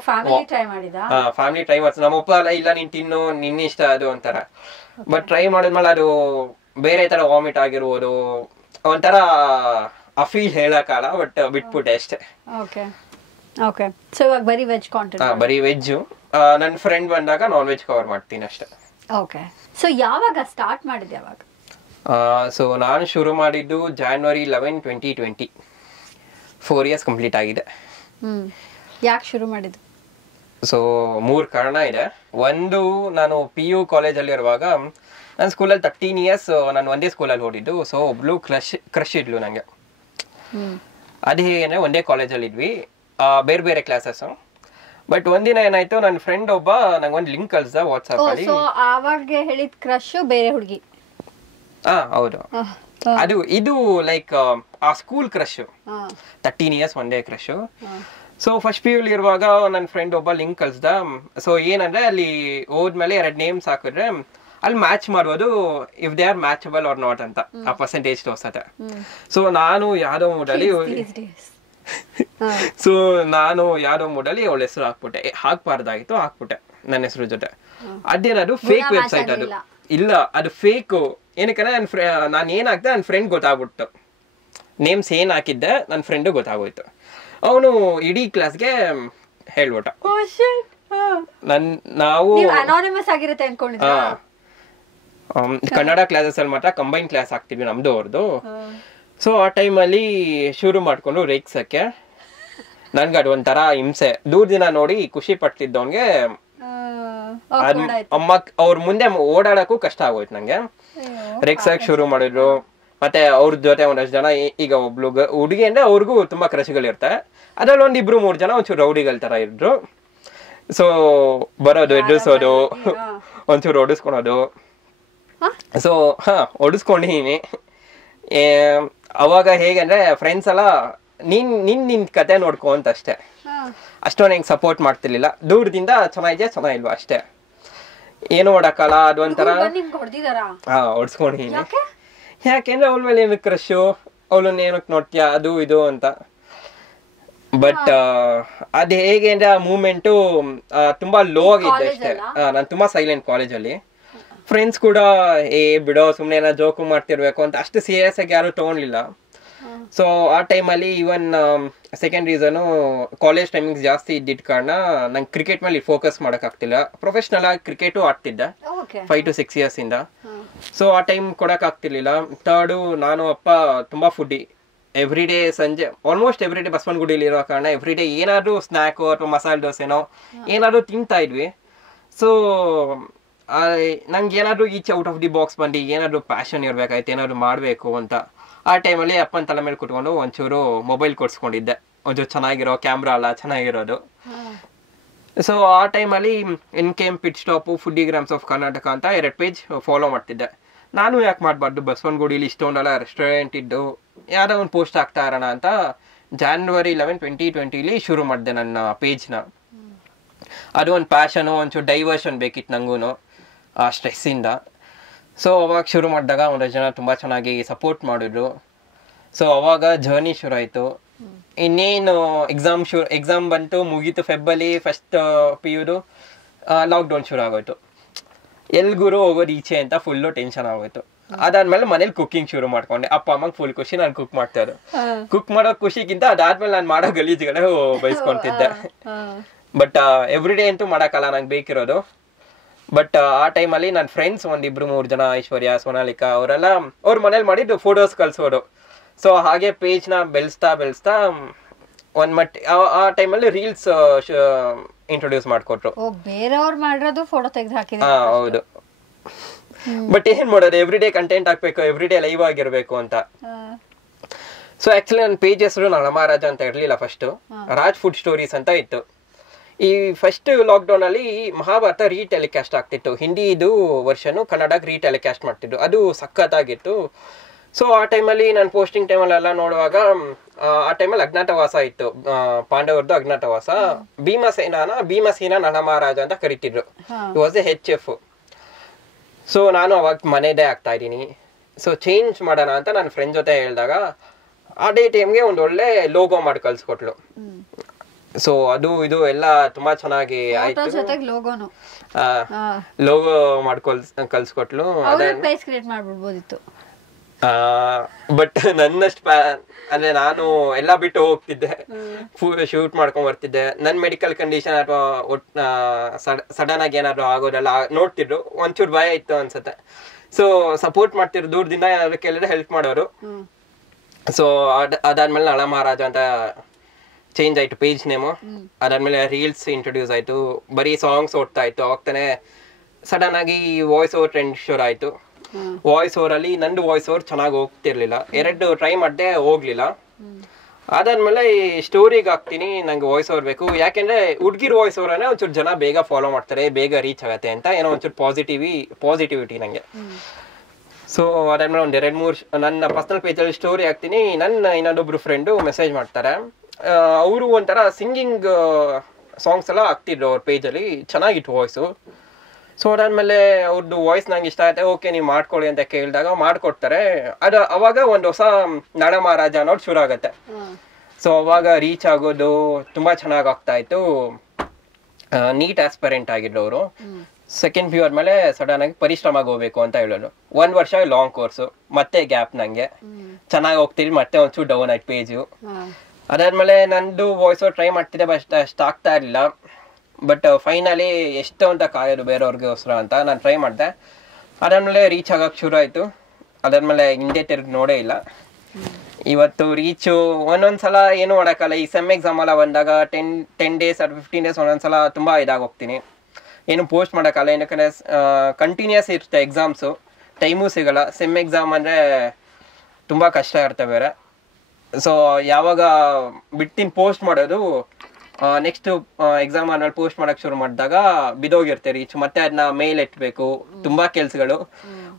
ಫ್ಯಾಮಿಲಿ ಟ್ರೈ ಮಾಡ್ಸ, ನಮ್ಮಪ್ಪ ಇಲ್ಲ ನೀನ್ ತಿನ್ನು, ನಿನ್ನ ಇಷ್ಟ ಅದು ಅಂತಾರ. ಬಟ್ ಟ್ರೈ ಮಾಡಿದ್ಮೇಲೆ ಅದು ಬೇರೆ ತರ ವಾಮಿಟ್ ಆಗಿರ್ಬೋದು, ಒಂಥರ ಆ ಫೀಲ್ ಹೇಳಕ್ಕಾಗಲ್ಲ. ಬಟ್ ಬಿಟ್ಬಿಟ್ಟೆ ಅಷ್ಟೇ. ಬರೀ ವೆಜ್. ನನ್ನ ಫ್ರೆಂಡ್ ಬಂದಾಗ ನಾನ್ ವೆಜ್ ಕವರ್ ಮಾಡ್ತೀನಿ ಅಷ್ಟೇ. ಸೊ ಯಾವಾಗ ಸ್ಟಾರ್ಟ್ ಮಾಡಿದ್ದೆ? ಯಾವಾಗ? ಸೊ ನಾನು ಶುರು ಮಾಡಿದ್ದು January 11, 2020. 4 years ಕಂಪ್ಲೀಟ್ ಆಗಿದೆ. ಯಾಕೆ ಶುರು ಮಾಡಿದ್ದು? ಸೊ 3 ಕಾರಣ ಇದೆ. ಒಂದು, ನಾನು PU ಕಾಲೇಜಲ್ಲಿ ಇರುವಾಗ ನನ್ನ ಸ್ಕೂಲಲ್ಲಿ 13 years ನಾನು ಒಂದೇ ಸ್ಕೂಲಲ್ಲಿ ಓದಿದ್ದು. ಸೊ ಒಬ್ಳು ಕ್ರಶ್ ಇದ್ಲು ನಂಗೆ. ಅದು ಹೇಗೆ ಒಂದೇ ಕಾಲೇಜಲ್ಲಿ ಇದ್ವಿ, ಬೇರೆ ಬೇರೆ ಕ್ಲಾಸಸ್. ಬಟ್ ಒಂದಿನ ಏನಾಯ್ತು, ನನ್ನ ಫ್ರೆಂಡ್ ಒಬ್ಬ ನಂಗೊಂದು ಲಿಂಕ್ ಕಳ್ಸ್ದ ವಾಟ್ಸ್ಆಪ್ ಅಲ್ಲಿ. ಆವಾಗ ಹೇಳಿದ ಕ್ರಶ್ ಬೇರೆ ಹುಡುಗಿ? ಹೌದು. ಇದು ಲೈಕ್ ಆ ಸ್ಕೂಲ್ ಕ್ರಶ್, 13 years ಒಂದೇ ಕ್ರಶ್. ಸೊ ಫಸ್ಟ್ PU ಇರುವಾಗ ನನ್ನ ಫ್ರೆಂಡ್ ಒಬ್ಬ ಲಿಂಕ್ ಕಳ್ಸ್ದ. ಸೊ ಏನಂದ್ರೆ ಅಲ್ಲಿ ಹೋದ್ಮೇಲೆ 2 ನೇಮ್ಸ್ ಹಾಕಿದ್ರೆ ಅಲ್ಲಿ ಮ್ಯಾಚ್ ಮಾಡೋದು if they are matchable or not ಅಂತ ಆ ಪರ್ಸೆಂಟೇಜ್ ತೋರ್ಸತ್ತೆ. ಸೊ ನಾನು ಯಾವ್ದೋ ಮೂಡಲ್ಲಿ ಅವಳ ಹೆಸರು ಹಾಕ್ಬಿಟ್ಟೆ, ಹಾಕ್ಬಾರ್ದಾಗಿತ್ತು ಹಾಕ್ಬಿಟ್ಟೆ ನನ್ನ ಹೆಸರು ಜೊತೆ. ಅದೇನದು ಫೇಕ್ ವೆಬ್ಸೈಟ್ ಅದು, ಇಲ್ಲ ಅದು ಫೇಕ್. ಏನಕ್ಕೆ ನಾನು ಏನಾಗ್ತದೆ ನನ್ನ ಫ್ರೆಂಡ್ ಗೊತ್ತಾಗ್ಬಿಟ್ಟು, ನೇಮ್ಸ್ ಏನ್ ಹಾಕಿದ್ದೆ ನನ್ನ ಫ್ರೆಂಡ್ ಗೊತ್ತಾಗೋಯ್ತು. ಅವನು ಇಡೀ ಕ್ಲಾಸ್ಗೆ ಹೇಳ್ಬಿಟ್ಟ. ನಾವು ಕನ್ನಡ ಕ್ಲಾಸಸ್ ಅಲ್ಲಿ ಮಾತ್ರ ಕಂಬೈನ್ ಕ್ಲಾಸ್ ಆಗ್ತಿದ್ವಿ ನಮ್ದು ಅವ್ರದ್ದು. ಸೊ ಆ ಟೈಮಲ್ಲಿ ಶುರು ಮಾಡ್ಕೊಂಡು ರೇಗ್ಸಕ್ಕೆ ನನ್ಗೆ ಅದು ಒಂಥರ ಹಿಂಸೆ. ದೂರದಿಂದ ನೋಡಿ ಖುಷಿ ಪಡ್ತಿದ್ದವನ್ಗೆ ಅಮ್ಮ ಅವ್ರ ಮುಂದೆ ಓಡಾಡಕ್ಕೂ ಕಷ್ಟ ಆಗೋಯ್ತು ನಂಗೆ. ರೇಗ್ಸಕ್ ಶುರು ಮಾಡಿದ್ರು. ಮತ್ತೆ ಅವ್ರ ಜೊತೆ ಒಂದಷ್ಟು ಜನ, ಈಗ ಒಬ್ಳು ಹುಡುಗಿ ಅಂದ್ರೆ ಅವ್ರಿಗೂ ತುಂಬಾ ಕ್ರಶ್ಗಳಿರ್ತಾರೆ, ಅದ್ರಲ್ಲಿ 1-2-3 ಜನ ಒಂಚೂರು ರೌಡಿಗಳ ತರ ಇದ್ರು. ಸೊ ಬರೋದು, ಎಡ್ಡಿಸೋದು, ಒಂಚೂರು ಹೊಡಿಸ್ಕೊಳೋದು. ಸೊ ಹೊಡಿಸ್ಕೊಂಡಿನಿ. ಅವಾಗ ಹೇಗಂದ್ರೆ ಫ್ರೆಂಡ್ಸ್ ಎಲ್ಲ ನಿನ್ ಕತೆ ನೋಡ್ಕೊ ಅಂತ ಅಷ್ಟೇ, ಅಷ್ಟೊಂದು ಹೆಂಗ್ ಸಪೋರ್ಟ್ ಮಾಡ್ತಿರ್ಲಿಲ್ಲ. ದೂರದಿಂದ ಚೆನ್ನಾಗಿಲ್ವಾ ಅಷ್ಟೇ, ಏನು ಮಾಡಕ್ಕಲ್ಲ. ಅದು ಒಂಥರ ಹೊಡ್ಸ್ಕೊಂಡಿನಿ. ಯಾಕೆಂದ್ರೆ ಅವಳ ಮೇಲೆ ಏನಕ್ಕೆ ಕ್ರಶು, ಅವಳನ್ನ ಏನಕ್ಕೆ ನೋಡ್ತೀಯ, ಅದು ಇದು ಅಂತ. ಬಟ್ ಅದ್ ಹೇಗೆ ಅಂದ್ರೆ ಆ ಮೂಮೆಂಟು ತುಂಬಾ ಲೋ ಆಗಿದ್ದೆ ಅಷ್ಟೇ. ನಾನು ತುಂಬಾ ಸೈಲೆಂಟ್ ಕಾಲೇಜಲ್ಲಿ. ಫ್ರೆಂಡ್ಸ್ ಕೂಡ ಬಿಡೋ ಸುಮ್ನೆ ಏನೋ ಜೋಕು ಮಾಡ್ತಿರ್ಬೇಕು ಅಂತ ಅಷ್ಟು ಸೀರಿಯಸ್ ಆಗಿ ಯಾರು ತಗೊಂಡ್ಲಿಲ್ಲ. ಸೊ ಆ ಟೈಮಲ್ಲಿ even second reason college timings ಜಾಸ್ತಿ ಇದ್ದಿದ್ದ ಕಾರಣ ನಂಗೆ ಕ್ರಿಕೆಟ್ ಮೇಲೆ ಫೋಕಸ್ ಮಾಡಕ್ ಆಗ್ತಿಲ್ಲ. ಪ್ರೊಫೆಷನಲ್ ಆಗಿ ಕ್ರಿಕೆಟು ಆಡ್ತಿದ್ದೆ 5 to 6 years ಇಂದ. ಸೊ ಆ ಟೈಮ್ ಕೊಡಕ್ ಆಗ್ತಿರ್ಲಿಲ್ಲ. ಥರ್ಡು, ನಾನು ಅಪ್ಪ ತುಂಬಾ ಫುಡ್ಡಿ. ಎವ್ರಿ ಡೇ ಸಂಜೆ ಆಲ್ಮೋಸ್ಟ್ ಎವ್ರಿ ಡೇ ಬಸವನಗುಡಿಲಿ ಇರೋ ಕಾರಣ ಎವ್ರಿ ಡೇ ಏನಾದ್ರು ಸ್ನ್ಯಾಕು ಅಥವಾ ಮಸಾಲೆ ದೋಸೆನೋ ಏನಾದ್ರು ತಿಂತಾ ಇದ್ವಿ. ಸೊ ನಂಗೆ ಏನಾದ್ರು ಈಚೆ ಔಟ್ ಆಫ್ ದಿ ಬಾಕ್ಸ್ ಬಂದು ಏನಾದ್ರು ಪ್ಯಾಷನ್ ಇರ್ಬೇಕಾಯ್ತು, ಏನಾದ್ರು ಮಾಡ್ಬೇಕು ಅಂತ. ಆ ಟೈಮಲ್ಲಿ ಅಪ್ಪನ ತಲೆ ಮೇಲೆ ಕುತ್ಕೊಂಡು ಒಂಚೂರು ಮೊಬೈಲ್ ಕೊಡ್ಸ್ಕೊಂಡಿದ್ದೆ, ಒಂಚೂರು ಚೆನ್ನಾಗಿರೋ ಕ್ಯಾಮ್ರಾ ಅಲ್ಲ ಚೆನ್ನಾಗಿರೋದು. ಸೊ ಆ ಟೈಮಲ್ಲಿ NKM pit stop, Foodigrams of Karnataka ಅಂತ 2 ಪೇಜ್ ಫಾಲೋ ಮಾಡ್ತಿದ್ದೆ. ನಾನು ಯಾಕೆ ಮಾಡಬಾರ್ದು, ಬಸವನಗುಡಿಲಿ ಇಷ್ಟೊಂದೆಲ್ಲ ರೆಸ್ಟೋರೆಂಟ್ ಇದ್ದು ಯಾರೋ ಒಂದು ಪೋಸ್ಟ್ ಆಗ್ತಾ ಇರೋಣ ಅಂತ January 11, 2020 ಶುರು ಮಾಡಿದೆ ನನ್ನ ಪೇಜ್ನ. ಅದು ಒಂದು ಪ್ಯಾಷನು, ಒಂಚೂರು ಡೈವರ್ಷನ್ ಬೇಕಿತ್ತು ನನಗೂ ಆ ಸ್ಟ್ರೆಸ್ಸಿಂದ. ಸೊ ಅವಾಗ ಶುರು ಮಾಡಿದಾಗ ಒಂದಷ್ಟು ಜನ ತುಂಬ ಚೆನ್ನಾಗಿ ಸಪೋರ್ಟ್ ಮಾಡಿದ್ರು. ಸೊ ಅವಾಗ ಜರ್ನಿ ಶುರು ಆಯಿತು. ಇನ್ನೇನು ಎಕ್ಸಾಮ್ ಬಂತು, ಮುಗೀತು ಫೆಬ್ಬಲ್ಲಿ. ಫಸ್ಟ್ PUದು ಲಾಕ್ಡೌನ್ ಶುರು ಆಗೋಯ್ತು. ಎಲ್ಗುರು ಹೋಗೋದು ಈಚೆ ಅಂತ ಫುಲ್ಲು ಟೆನ್ಷನ್ ಆಗೋಯ್ತು. ಅದಾದ್ಮೇಲೆ ಮನೇಲಿ ಕುಕ್ಕಿಂಗ್ ಶುರು ಮಾಡ್ಕೊಂಡೆ. ಅಪ್ಪ ಅಮ್ಮಂಗೆ ಫುಲ್ ಖುಷಿ, ನಾನು ಕುಕ್ ಮಾಡ್ತಾ ಇದ್ದೆ. ಕುಕ್ ಮಾಡೋ ಖುಷಿಗಿಂತ ಅದಾದ್ಮೇಲೆ ನಾನು ಮಾಡೋ ಗಲೀಜುಗಳೇ ಬಯಸ್ಕೊಂತಿದ್ದೆ. ಬಟ್ ಎವ್ರಿ ಡೇ ಅಂತೂ ಮಾಡೋಕ್ಕಲ್ಲ, ನಂಗೆ ಬೇಕಿರೋದು. ಬಟ್ ಆ ಟೈಮಲ್ಲಿ ನನ್ನ ಫ್ರೆಂಡ್ಸ್ 1-2-3 ಜನ, ಐಶ್ವರ್ಯ, ಸೋನಾಲಿಕಾ, ಅವರೆಲ್ಲ ಅವ್ರ ಮನೇಲಿ ಮಾಡಿದ್ದು ಫೋಟೋಸ್ ಕಳ್ಸೋರು. ಸೊ ಹಾಗೆ ಪೇಜ್ನ ಬೆಳೆಸ್ತಾ ಆ ಟೈಮಲ್ಲಿ ರೀಲ್ಸ್ ಇಂಟ್ರೊಡ್ಯೂಸ್ ಮಾಡ್ಕೊಟ್ರು. ಬೇರೆಯವ್ರು ಮಾಡಿರೋದು ಫೋಟೋ ತೆಗೆದು ಹಾಕಿದ್ರು. ಹೌದು. ಬಟ್ ಏನ್ ಮಾಡೋದು, ಎವ್ರಿ ಡೇ ಕಂಟೆಂಟ್ ಹಾಕ್ಬೇಕು, ಎವ್ರಿ ಡೇ ಲೈವ್ ಆಗಿರ್ಬೇಕು ಅಂತ. ಸೊ ಆಕ್ಚುಲಿ ನನ್ನ ಪೇಜ್ ಹೆಸರು ನಳಮಹಾರಾಜ ಅಂತ ಇರ್ಲಿಲ್ಲ. ಫಸ್ಟ್ ರಾಜ್ ಫುಡ್ ಸ್ಟೋರೀಸ್ ಅಂತ ಇತ್ತು. ಈ ಫಸ್ಟ್ ಲಾಕ್ಡೌನ್ ಅಲ್ಲಿ ಮಹಾಭಾರತ ರೀಟೆಲಿಕಾಸ್ಟ್ ಆಗ್ತಿತ್ತು. ಹಿಂದಿದು ವರ್ಷನು ಕನ್ನಡಕ್ಕೆ ರೀಟೆಲಿಕಾಸ್ಟ್ ಮಾಡ್ತಿದ್ರು. ಅದು ಸಖತ್ತಾಗಿತ್ತು. ಸೊ ಆ ಟೈಮಲ್ಲಿ ನಾನು ಪೋಸ್ಟಿಂಗ್ ಟೈಮಲ್ಲೆಲ್ಲ ನೋಡುವಾಗ ಆ ಟೈಮಲ್ಲಿ ಅಜ್ಞಾತವಾಸ ಇತ್ತು, ಪಾಂಡವರದ್ದು ಅಜ್ಞಾತವಾಸ. ಭೀಮಸೇನ ನಳಮಹಾರಾಜ ಅಂತ ಕರಿತಿದ್ರು. It was A HF. So ನಾನು ಅವಾಗ ಮನೆದೇ ಆಗ್ತಾ ಇದ್ದೀನಿ. ಸೊ ಚೇಂಜ್ ಮಾಡೋಣ ಅಂತ ನನ್ನ ಫ್ರೆಂಡ್ ಜೊತೆ ಹೇಳಿದಾಗ ಅದೇ ಟೈಮ್ಗೆ ಒಂದು ಒಳ್ಳೆ ಲೋಗೋ ಮಾಡಿ ಕಳ್ಸಿಕೊಟ್ಲು. ಸೊ ಅದು ಇದು ಎಲ್ಲ ತುಂಬಾ ಚೆನ್ನಾಗಿ ಆಯ್ತು. ಲೋಗೋ ಕಳ್ಸಿಕೊಟ್ಲು. ಬಟ್ ನನ್ನಷ್ಟು ಅಂದ್ರೆ ನಾನು ಎಲ್ಲ ಬಿಟ್ಟು ಹೋಗ್ತಿದ್ದೆ, ಶೂಟ್ ಮಾಡ್ಕೊಂಡ್ ಬರ್ತಿದ್ದೆ. ನನ್ ಮೆಡಿಕಲ್ ಕಂಡೀಷನ್ ಅಥವಾ ಸಡನ್ ಆಗಿ ಏನಾದ್ರು ಆಗೋದೆಲ್ಲ ನೋಡ್ತಿದ್ರು. ಒಂಚೂರು ಭಯ ಇತ್ತು ಅನ್ಸುತ್ತೆ. ಸೊ ಸಪೋರ್ಟ್ ಮಾಡ್ತಿದ್ರು, ದೂರದಿಂದ ಏನಾದ್ರು ಕೇಳಿದ್ರೆ ಹೆಲ್ಪ್ ಮಾಡೋರು. ಸೊ ಅದಾದ್ಮೇಲೆ ನಳಮಹಾರಾಜ ಅಂತ ಚೇಂಜ್ ಆಯ್ತು ಪೇಜ್ ನೇಮು. ಅದಾದ್ಮೇಲೆ ರೀಲ್ಸ್ ಇಂಟ್ರೊಡ್ಯೂಸ್ ಆಯ್ತು, ಬರೀ ಸಾಂಗ್ಸ್ ಓಡ್ತಾ ಇತ್ತು. ಅವಾಗ್ತಾನೆ ಸಡನ್ ಆಗಿ ವಾಯ್ಸ್ ಓವರ್ ಟ್ರೆಂಡ್ ಶುರು ಆಯ್ತು. ವಾಯ್ಸ್ ಓವರ್ ಅಲ್ಲಿ ನಂದು ವಾಯ್ಸ್ ಓವರ್ ಚೆನ್ನಾಗಿ ಹೋಗ್ತಿರ್ಲಿಲ್ಲ. 2 ಟ್ರೈ ಮಾಡಿದೆ, ಹೋಗ್ಲಿಲ್ಲ. ಅದಾದ್ಮೇಲೆ ಈ ಸ್ಟೋರಿಗೆ ಹಾಕ್ತೀನಿ, ನಂಗೆ ವಾಯ್ಸ್ ಓವರ್ ಬೇಕು. ಯಾಕೆಂದ್ರೆ ಹುಡ್ಗಿರ್ ವಾಯ್ಸ್ ಓವರ್ ಅಂದ್ರೆ ಒಂಚೂರು ಜನ ಬೇಗ ಫಾಲೋ ಮಾಡ್ತಾರೆ, ಬೇಗ ರೀಚ್ ಆಗತ್ತೆ ಅಂತ ಏನೋ ಒಂಚೂರು ಪಾಸಿಟಿವಿಟಿ ನಂಗೆ. ಸೊ ಅದಾದ್ಮೇಲೆ ಒಂದ್ 2-3 ನನ್ನ ಪರ್ಸನಲ್ ಪೇಜಲ್ಲಿ ಸ್ಟೋರಿ ಹಾಕ್ತೀನಿ. ನನ್ನ ಇನ್ನೊಂದೊಬ್ರು ಫ್ರೆಂಡು ಮೆಸೇಜ್ ಮಾಡ್ತಾರೆ. ಅವರು ಒಂಥರ ಸಿಂಗಿಂಗ್ ಸಾಂಗ್ಸ್ ಎಲ್ಲ ಹಾಕ್ತಿದ್ರು ಅವ್ರ ಪೇಜಲ್ಲಿ. ಚೆನ್ನಾಗಿತ್ತು ವಾಯ್ಸು. ಸೊ ಅದಾದ್ಮೇಲೆ ಅವ್ರದ್ದು ವಾಯ್ಸ್ ನಂಗೆ ಇಷ್ಟ ಆಯ್ತು, ಓಕೆ ನೀವು ಮಾಡ್ಕೊಳ್ಳಿ ಅಂತ ಕೇಳಿದಾಗ ಮಾಡ್ಕೊಡ್ತಾರೆ. ಅವಾಗ ಒಂದು ಹೊಸ ನಳ ಮಹಾರಾಜ ಅನ್ನೋದು ಶುರು ಆಗತ್ತೆ. ಸೊ ಅವಾಗ ರೀಚ್ ಆಗೋದು ತುಂಬಾ ಚೆನ್ನಾಗಿ ಆಗ್ತಾ ಇತ್ತು. ನೀಟ್ ಆಸ್ಪರೆಂಟ್ ಆಗಿದ್ರು ಅವರು. ಸೆಕೆಂಡ್ PU ಆದ್ಮೇಲೆ ಸಡನ್ ಆಗಿ ಪರಿಶ್ರಮಕ್ಕೆ ಹೋಗ್ಬೇಕು ಅಂತ ಹೇಳೋದು. 1 ವರ್ಷ ಲಾಂಗ್ ಕೋರ್ಸು, ಮತ್ತೆ ಗ್ಯಾಪ್. ನಂಗೆ ಚೆನ್ನಾಗಿ ಹೋಗ್ತಿರ್ಲಿ, ಮತ್ತೆ ಒಂಚೂರು ಡೌನ್ ಆಯ್ತು ಪೇಜು. ಅದಾದ್ಮೇಲೆ ನಂದು ವಾಯ್ಸ್ ಟ್ರೈ ಮಾಡ್ತಿದ್ದೆ, ಬಟ್ ಅಷ್ಟು ಆಗ್ತಾ ಇರಲಿಲ್ಲ. ಬಟ್ ಫೈನಲಿ ಎಷ್ಟು ಅಂತ ಕಾಯೋದು ಬೇರೆಯವ್ರಿಗೋಸ್ಕರ ಅಂತ ನಾನು ಟ್ರೈ ಮಾಡಿದೆ. ಅದಾದ್ಮೇಲೆ ರೀಚ್ ಆಗಕ್ಕೆ ಶುರು ಆಯಿತು. ಅದಾದ್ಮೇಲೆ ಹಿಂದೆ ತಿರುಗಿ ನೋಡೇ ಇಲ್ಲ. ಇವತ್ತು ರೀಚು ಒಂದೊಂದ್ಸಲ ಏನು ಮಾಡೋಕ್ಕಲ್ಲ. ಈ ಸೆಮ್ ಎಕ್ಸಾಮ್ ಎಲ್ಲ ಬಂದಾಗ 10 days or 15 days ಒಂದೊಂದ್ಸಲ ತುಂಬ ಇದಾಗೋಗ್ತೀನಿ. ಏನು ಪೋಸ್ಟ್ ಮಾಡೋಕ್ಕಲ್ಲ, ಏನಕ್ಕೆ ಕಂಟಿನ್ಯೂಸ್ ಇರುತ್ತೆ ಎಕ್ಸಾಮ್ಸು, ಟೈಮೂ ಸಿಗೋಲ್ಲ. ಸೆಮ್ ಎಕ್ಸಾಮ್ ಅಂದರೆ ತುಂಬ ಕಷ್ಟ ಇರುತ್ತೆ ಬೇರೆ. ಸೊ ಯಾವಾಗ ಬಿಡ್ತೀನಿ ಪೋಸ್ಟ್ ಮಾಡೋದು, ನೆಕ್ಸ್ಟ್ ಎಕ್ಸಾಮ್ ಆದ್ಮೇಲೆ ಪೋಸ್ಟ್ ಮಾಡಕ್ಕೆ ಶುರು ಮಾಡಿದಾಗ ಬಿದೋಗಿರುತ್ತೆ ರೀಚ್. ಮತ್ತೆ ಅದನ್ನ ಮೇಲ್ ಎತ್ತಬೇಕು, ತುಂಬ ಕೆಲ್ಸಗಳು.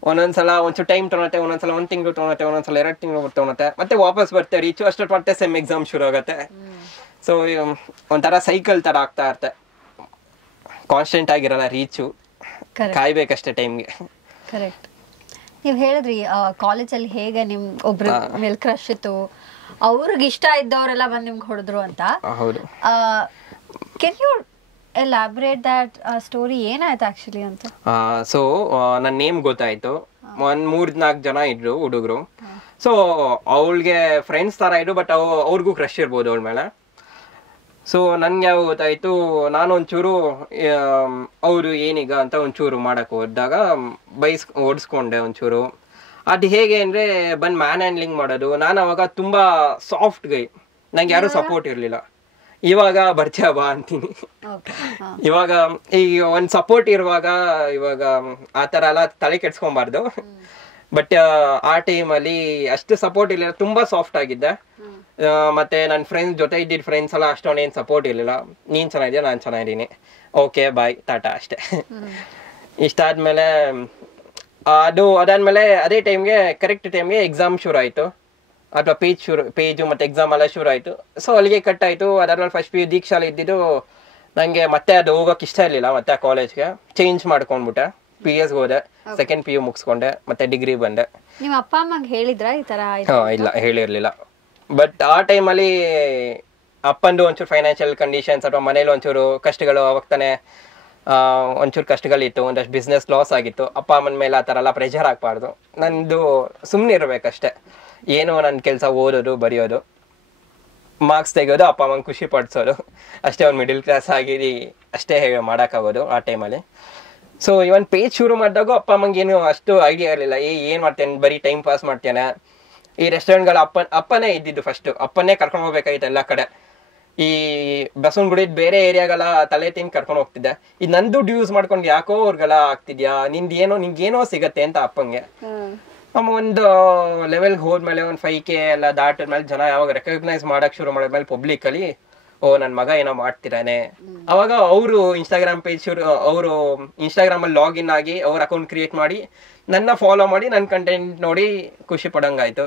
ಒಂದೊಂದ್ಸಲ ಒಂಚೂರು ಟೈಮ್ ತೊಗೊಳುತ್ತೆ, ಒಂದೊಂದ್ಸಲ 1 ತಿಂಗಳು ತೊಗೊಳುತ್ತೆ, ಒಂದೊಂದ್ಸಲ 2 ತಿಂಗಳು ತೊಗೊಳುತ್ತೆ, ಮತ್ತೆ ವಾಪಸ್ ಬರುತ್ತೆ ರೀಚು. ಅಷ್ಟೊತ್ತು ಮತ್ತೆ ಸೆಮ್ ಎಕ್ಸಾಮ್ ಶುರು ಆಗುತ್ತೆ. ಸೊ ಒಂಥರ ಸೈಕಲ್ ಥರ ಆಗ್ತಾ ಇರುತ್ತೆ. ಕಾನ್ಸ್ಟೆಂಟ್ ಆಗಿರಲ್ಲ ರೀಚು, ಕಾಯ್ಬೇಕಷ್ಟೇ ಟೈಮ್ಗೆ. ಕರೆಕ್ಟ್. ನೀವು ಹೇಳಿದ್ರಿ ಕಾಲೇಜಲ್ಲಿ ಹೇಗೆ ನಿಮ್ ಒಬ್ರು ಮೇಲೆ ಕ್ರಶ್ ಇತ್ತು, ಅವ್ರಿಗೆ ಇಷ್ಟ ಇದ್ದವರೆಲ್ಲ ಬಂದು ನಿಮ್ಗೆ ಹೊಡೆದ್ರು ಅಂತ. ಹೌದು. Can you elaborate that story, ಏನಾಯ್ತು ಆಕ್ಚುಲಿ ಅಂತ? ಸೊ ನನ್ನ ನೇಮ್ ಗೊತ್ತಾಯ್ತು. 3-4 ಜನ ಇದ್ರು ಹುಡುಗರು. ಸೊ ಅವಳಿಗೆ ಫ್ರೆಂಡ್ಸ್ ತರ ಇದ್ರು, ಬಟ್ ಅವ್ರಿಗೂ ಕ್ರಶ್ ಇರ್ಬೋದು ಅವಳ ಮೇಲೆ. ಸೊ ನನ್ಗೆ ಯಾವ ಗೊತ್ತಾಯ್ತು, ನಾನು ಒಂಚೂರು ಅವರು ಏನೀಗ ಅಂತ ಒಂಚೂರು ಮಾಡಕ್ ಹೋದಾಗ ಓಡಿಸ್ಕೊಂಡೆ ಒಂಚೂರು. ಅದು ಹೇಗೆ ಅಂದ್ರೆ ಬಂದು ಮ್ಯಾನ್ ಹ್ಯಾಂಡ್ಲಿಂಗ್ ಮಾಡೋದು. ನಾನು ಅವಾಗ ತುಂಬಾ ಸಾಫ್ಟ್ ಗೈ, ನಂಗೆ ಯಾರು ಸಪೋರ್ಟ್ ಇರ್ಲಿಲ್ಲ. ಇವಾಗ ಬರ್ತೀಯ ಬಾ ಅಂತೀನಿ. ಇವಾಗ ಈಗ ಒಂದ್ ಸಪೋರ್ಟ್ ಇರುವಾಗ ಇವಾಗ ಆತರ ಎಲ್ಲ ತಲೆ ಕೆಡ್ಸ್ಕೊಂಬಾರ್ದು. ಬಟ್ ಆ ಟೈಮಲ್ಲಿ ಅಷ್ಟು ಸಪೋರ್ಟ್ ಇರ್ಲಿಲ್ಲ, ತುಂಬಾ ಸಾಫ್ಟ್ ಆಗಿದ್ದೆ. ಮತ್ತೆ ನನ್ನ ಫ್ರೆಂಡ್ಸ್ ಜೊತೆ ಇದ್ದಿದ್ದ ಫ್ರೆಂಡ್ಸ್ ಎಲ್ಲ ಅಷ್ಟೊಂದೇನು ಸಪೋರ್ಟ್ ಇರಲಿಲ್ಲ. ನೀನ್ ಚೆನ್ನಾಗಿದ್ಯಾ, ನಾನು ಚೆನ್ನಾಗಿದ್ದೀನಿ, ಓಕೆ ಬಾಯ್ ಟಾಟಾ ಅಷ್ಟೇ. ಇಷ್ಟಾದ್ಮೇಲೆ ಅದಾದ್ಮೇಲೆ ಅದೇ ಟೈಮ್ಗೆ ಕರೆಕ್ಟ್ ಟೈಮ್ಗೆ ಎಕ್ಸಾಮ್ ಶುರು ಆಯಿತು, ಅಥವಾ ಪೇಜು ಮತ್ತು ಎಕ್ಸಾಮ್ ಎಲ್ಲ ಶುರು ಆಯಿತು. ಸೊ ಅಲ್ಲಿಗೆ ಕಟ್ ಆಯಿತು. ಅದಾದ್ಮೇಲೆ ಫಸ್ಟ್ PU ದೀಕ್ಷಾಲಿ ಇದ್ದಿದ್ದು ನನಗೆ ಮತ್ತೆ ಅದು ಹೋಗೋಕೆ ಇಷ್ಟ ಇರಲಿಲ್ಲ. ಮತ್ತೆ ಆ ಕಾಲೇಜ್ಗೆ ಚೇಂಜ್ ಮಾಡ್ಕೊಂಡ್ಬಿಟ್ಟೆ. PS ಹೋದೆ, ಸೆಕೆಂಡ್ PU ಮುಗಿಸ್ಕೊಂಡೆ, ಮತ್ತೆ ಡಿಗ್ರಿ ಬಂದೆ. ನಿಮ್ಮ ಅಪ್ಪ ಅಮ್ಮಂಗೆ ಹೇಳಿದ್ರಾ ಈ ಥರ? ಇಲ್ಲ, ಹೇಳಿರಲಿಲ್ಲ. ಬಟ್ ಆ ಟೈಮಲ್ಲಿ ಅಪ್ಪಂದು ಒಂಚೂರು ಫೈನಾನ್ಷಿಯಲ್ ಕಂಡೀಷನ್ಸ್ ಅಥವಾ ಮನೇಲಿ ಒಂಚೂರು ಕಷ್ಟಗಳು, ಅವಾಗ ತಾನೇ ಒಂಚೂರು ಕಷ್ಟಗಳಿತ್ತು, ಒಂದಷ್ಟು ಬಿಸ್ನೆಸ್ ಲಾಸ್ ಆಗಿತ್ತು. ಅಪ್ಪ ಅಮ್ಮನ ಮೇಲೆ ಆ ಥರ ಎಲ್ಲ ಪ್ರೆಷರ್ ಹಾಕ್ಬಾರ್ದು. ನಂದು ಸುಮ್ಮನೆ ಇರಬೇಕಷ್ಟೆ. ಏನು ನನ್ನ ಕೆಲಸ ಓದೋದು, ಬರೆಯೋದು, ಮಾರ್ಕ್ಸ್ ತೆಗೆಯೋದು, ಅಪ್ಪ ಅಮ್ಮಂಗೆ ಖುಷಿ ಪಡಿಸೋದು ಅಷ್ಟೇ. ಒಂದು ಮಿಡಿಲ್ ಕ್ಲಾಸ್ ಆಗಿ ಅಷ್ಟೇ ಮಾಡೋಕ್ಕಾಗೋದು ಆ ಟೈಮಲ್ಲಿ. ಸೊ ಇವನ್ ಪೇಜ್ ಶುರು ಮಾಡಿದಾಗ ಅಪ್ಪ ಅಮ್ಮಂಗೆ ಏನು ಅಷ್ಟು ಐಡಿಯಾ ಇರಲಿಲ್ಲ. ಏನು ಮಾಡ್ತೇನೆ, ಬರೀ ಟೈಮ್ ಪಾಸ್ ಮಾಡ್ತೇನೆ. ಈ ರೆಸ್ಟೋರೆಂಟ್ಗಳ ಅಪ್ಪನೇ ಇದ್ದಿದ್ದು ಫಸ್ಟು. ಅಪ್ಪನೇ ಕರ್ಕೊಂಡು ಹೋಗ್ಬೇಕಾಗಿತ್ತು ಎಲ್ಲ ಕಡೆ. ಈ ಬಸವನಗುಡಿದ ಬೇರೆ ಏರಿಯಾಗೆಲ್ಲ ತಲೆ ತಿಂದು ಕರ್ಕೊಂಡು ಹೋಗ್ತಿದ್ದೆ. ಇದು ನಂದು ಡ್ಯೂಸ್ ಮಾಡ್ಕೊಂಡು ಯಾಕೋ ಅವ್ರಿಗೆಲ್ಲ ಆಗ್ತಿದ್ಯಾ, ನಿಂಗೇನೋ ಸಿಗತ್ತೆ ಅಂತ ಅಪ್ಪಂಗೆ. ಅಮ್ಮ ಒಂದು ಲೆವೆಲ್ಗೆ ಹೋದ್ಮೇಲೆ ಒಂದು 5K ಎಲ್ಲ ದಾಟಿದ್ಮೇಲೆ ಜನ ಯಾವಾಗ ರೆಕಗ್ನೈಸ್ ಮಾಡಕ್ ಶುರು ಮಾಡಿದ್ಮೇಲೆ ಪಬ್ಲಿಕಲ್ಲಿ, ಓ ನನ್ನ ಮಗ ಏನೋ ಮಾಡ್ತಿದ್ದಾನೆ. ಅವಾಗ ಅವರು ಇನ್ಸ್ಟಾಗ್ರಾಮ್ ಪೇಜ್ ಅವರು ಇನ್ಸ್ಟಾಗ್ರಾಮಲ್ಲಿ ಲಾಗಿನ್ ಆಗಿ ಅವ್ರ ಅಕೌಂಟ್ ಕ್ರಿಯೇಟ್ ಮಾಡಿ ನನ್ನ ಫಾಲೋ ಮಾಡಿ ನನ್ನ ಕಂಟೆಂಟ್ ನೋಡಿ ಖುಷಿ ಪಡಂಗಾಯ್ತು.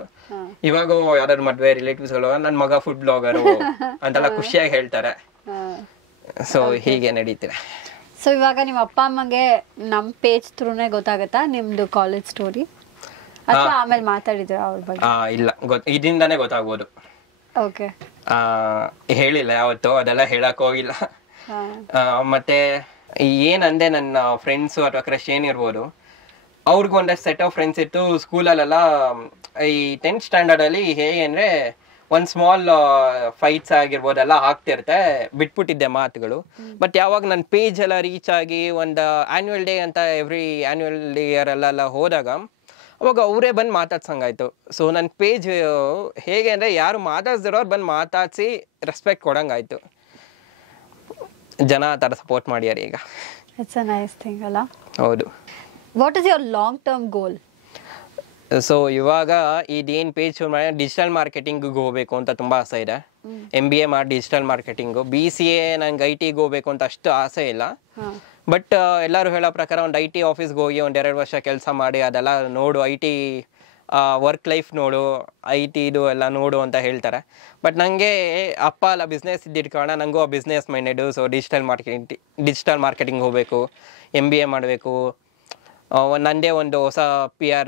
ಇವಾಗ ಯಾವ್ದಾದ್ರು ಮದ್ವೆ ರಿಲೇಟಿವ್ಸ್ಗಳು ನನ್ನ ಮಗ ಫುಡ್ ಬ್ಲಾಗರು ಅಂತೆಲ್ಲ ಖುಷಿಯಾಗಿ ಹೇಳ್ತಾರೆ. ಸೊ ಹೀಗೆ ನಡೀತಿದೆ. ಸೊ ಇವಾಗ ನಿಮ್ಮ ಅಪ್ಪ ಅಮ್ಮಂಗೆ ನಮ್ಮ ಪೇಜ್ ಥ್ರೂನೇ ಗೊತ್ತಾಗತ್ತಾ ನಿಮ್ದು ಕಾಲೇಜ್ ಸ್ಟೋರಿ, ಅಥವಾ ಆಮೇಲೆ ಮಾತಾಡಿದ್ರ ಅವ್ರ ಬಗ್ಗೆ? ಇಲ್ಲ, ಇದರಿಂದಾನೇ ಗೊತ್ತಾಗ್ಬೋದು. ಓಕೆ. ಹೇಳಿಲ್ಲ ಯಾವತ್ತು, ಅದೆಲ್ಲ ಹೇಳಕ್ ಹೋಗಿಲ್ಲ. ಮತ್ತೆ ಏನಂದೆ ನನ್ನ ಫ್ರೆಂಡ್ಸು ಅಥವಾ ಕ್ರಶ್ ಏನಿರ್ಬೋದು, ಅವ್ರಿಗೂ ಒಂದಷ್ಟು ಸೆಟ್ ಆಫ್ ಫ್ರೆಂಡ್ಸ್ ಇತ್ತು ಸ್ಕೂಲಲ್ಲೆಲ್ಲ. ಈ 10th ಸ್ಟ್ಯಾಂಡರ್ಡ್ ಅಲ್ಲಿ ಹೇಗೆ ಅಂದ್ರೆ ಒಂದು ಸ್ಮಾಲ್ ಫೈಟ್ಸ್ ಆಗಿರ್ಬೋದೆಲ್ಲ ಆಗ್ತಿರುತ್ತೆ, ಬಿಟ್ಬಿಟ್ಟಿದ್ದೆ ಮಾತುಗಳು. ಬಟ್ ಯಾವಾಗ ನನ್ನ ಪೇಜ್ ಎಲ್ಲ ರೀಚ್ ಆಗಿ ಒಂದು ಆ್ಯನ್ಯುವಲ್ ಡೇ ಅಂತ ಎವ್ರಿ ಆ್ಯನ್ಯುವಲ್ ಇಯರ್ ಅಲ್ಲೆಲ್ಲ ಹೋದಾಗ ಅವಾಗ ಅವರೇ ಬಂದು ಮಾತಾಡ್ಸಂಗಾಯ್ತು. ಸೊ ನನ್ನ ಪೇಜ್ ಹೇಗೆ ಅಂದರೆ ಯಾರು ಮಾತಾಡ್ಸಿರೋರು ಬಂದು ಮಾತಾಡಿಸಿ ರೆಸ್ಪೆಕ್ಟ್ ಕೊಡಂಗಾಯ್ತು. ಜನ ಆ ಥರ ಸಪೋರ್ಟ್ ಮಾಡ್ಯಾರ ಈಗ. ಇಟ್ಸ್ ಅ ನೈಸ್ ಥಿಂಗ್ ಅಲ್ಲ? ಹೌದು. What is your long term goal? So ಇವಾಗ ಇದೇನು ಪೇಜ್ ಶುರು ಮಾಡಿ ಡಿಜಿಟಲ್ ಮಾರ್ಕೆಟಿಂಗಿಗೆ ಹೋಗಬೇಕು ಅಂತ ತುಂಬ ಆಸೆ ಇದೆ. MBA ಮಾಡಿ ಡಿಜಿಟಲ್ ಮಾರ್ಕೆಟಿಂಗು. BCA ನಂಗೆ IT ಗೆ ಹೋಗ್ಬೇಕು ಅಂತ ಅಷ್ಟು ಆಸೆ ಇಲ್ಲ. ಬಟ್ ಎಲ್ಲರೂ ಹೇಳೋ ಪ್ರಕಾರ ಒಂದು IT ಆಫೀಸ್ಗೆ ಹೋಗಿ 1-2 ವರ್ಷ ಕೆಲಸ ಮಾಡಿ ಅದೆಲ್ಲ ನೋಡು IT ವರ್ಕ್ ಲೈಫ್ ನೋಡು IT ಇದು ಎಲ್ಲ ನೋಡು ಅಂತ ಹೇಳ್ತಾರೆ. ಬಟ್ ನನಗೆ ಅಪ್ಪ ಎಲ್ಲ ಬಿಸ್ನೆಸ್ ಇದ್ದಿದ್ದ ಕಾರಣ ನನಗೂ ಆ ಬಿಸ್ನೆಸ್ ಮೈಂಡೆಡು. ಸೊ ಡಿಜಿಟಲ್ ಮಾರ್ಕೆಟಿಂಗ್ ಹೋಗಬೇಕು, MBA ಮಾಡಬೇಕು, ನನ್ನದೇ ಒಂದು ಹೊಸ PR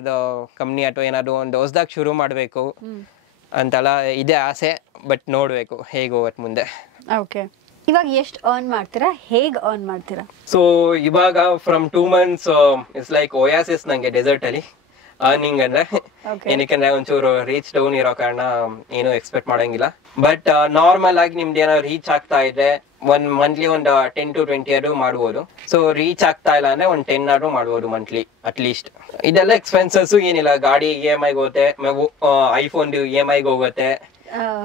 ಕಂಪ್ನಿ ಅಥವಾ ಏನಾದರೂ ಒಂದು ಹೊಸದಾಗಿ ಶುರು ಮಾಡಬೇಕು ಅಂತೆಲ್ಲ ಇದೆ ಆಸೆ. ಬಟ್ ನೋಡಬೇಕು ಹೇಗೆ ಹೋಗುತ್ತೆ ಮುಂದೆ. ಓಕೆ, ಇವಾಗ ಎಷ್ಟು ಅರ್ನ್ ಮಾಡ್ತೀರಾ, ಹೇಗೆ ಅರ್ನ್ ಮಾಡ್ತೀರಾ? ಸೊ ಇವಾಗ from 2 months it's like Oasis ನಂಗೆ ಡೆಸರ್ಟ್ ಅಲ್ಲಿ ಅರ್ನಿಂಗ್ ಅಂದ್ರೆ. ಏನಕ್ಕೆ ಒಂಚೂರು ರೀಚ್ ಡೌನ್ ಇರೋ ಕಾರಣ ಏನು ಎಕ್ಸ್ಪೆಕ್ಟ್ ಮಾಡಂಗಿಲ್ಲ. ಬಟ್ ನಾರ್ಮಲ್ ಆಗಿ ನಿಮ್ದು ಏನೋ ರೀಚ್ ಆಗ್ತಾ ಇದೆ ಮಂತ್ಲಿ ಒಂದು 10 to 20 ಆದ್ರೂ ಮಾಡ್ಬೋದು. ಸೊ ರೀಚ್ ಆಗ್ತಾ ಇಲ್ಲ ಅಂದ್ರೆ ಒಂದು 10 ಆದ್ರೂ ಮಾಡ್ಬೋದು ಮಂತ್ಲಿ ಅಟ್ಲೀಸ್ಟ್. ಇದೆಲ್ಲ ಎಕ್ಸ್ಪೆನ್ಸಸ್ ಏನಿಲ್ಲ, ಗಾಡಿ EMI ಹೋಗುತ್ತೆ, ಐಫೋನ್ EMI ಹೋಗುತ್ತೆ,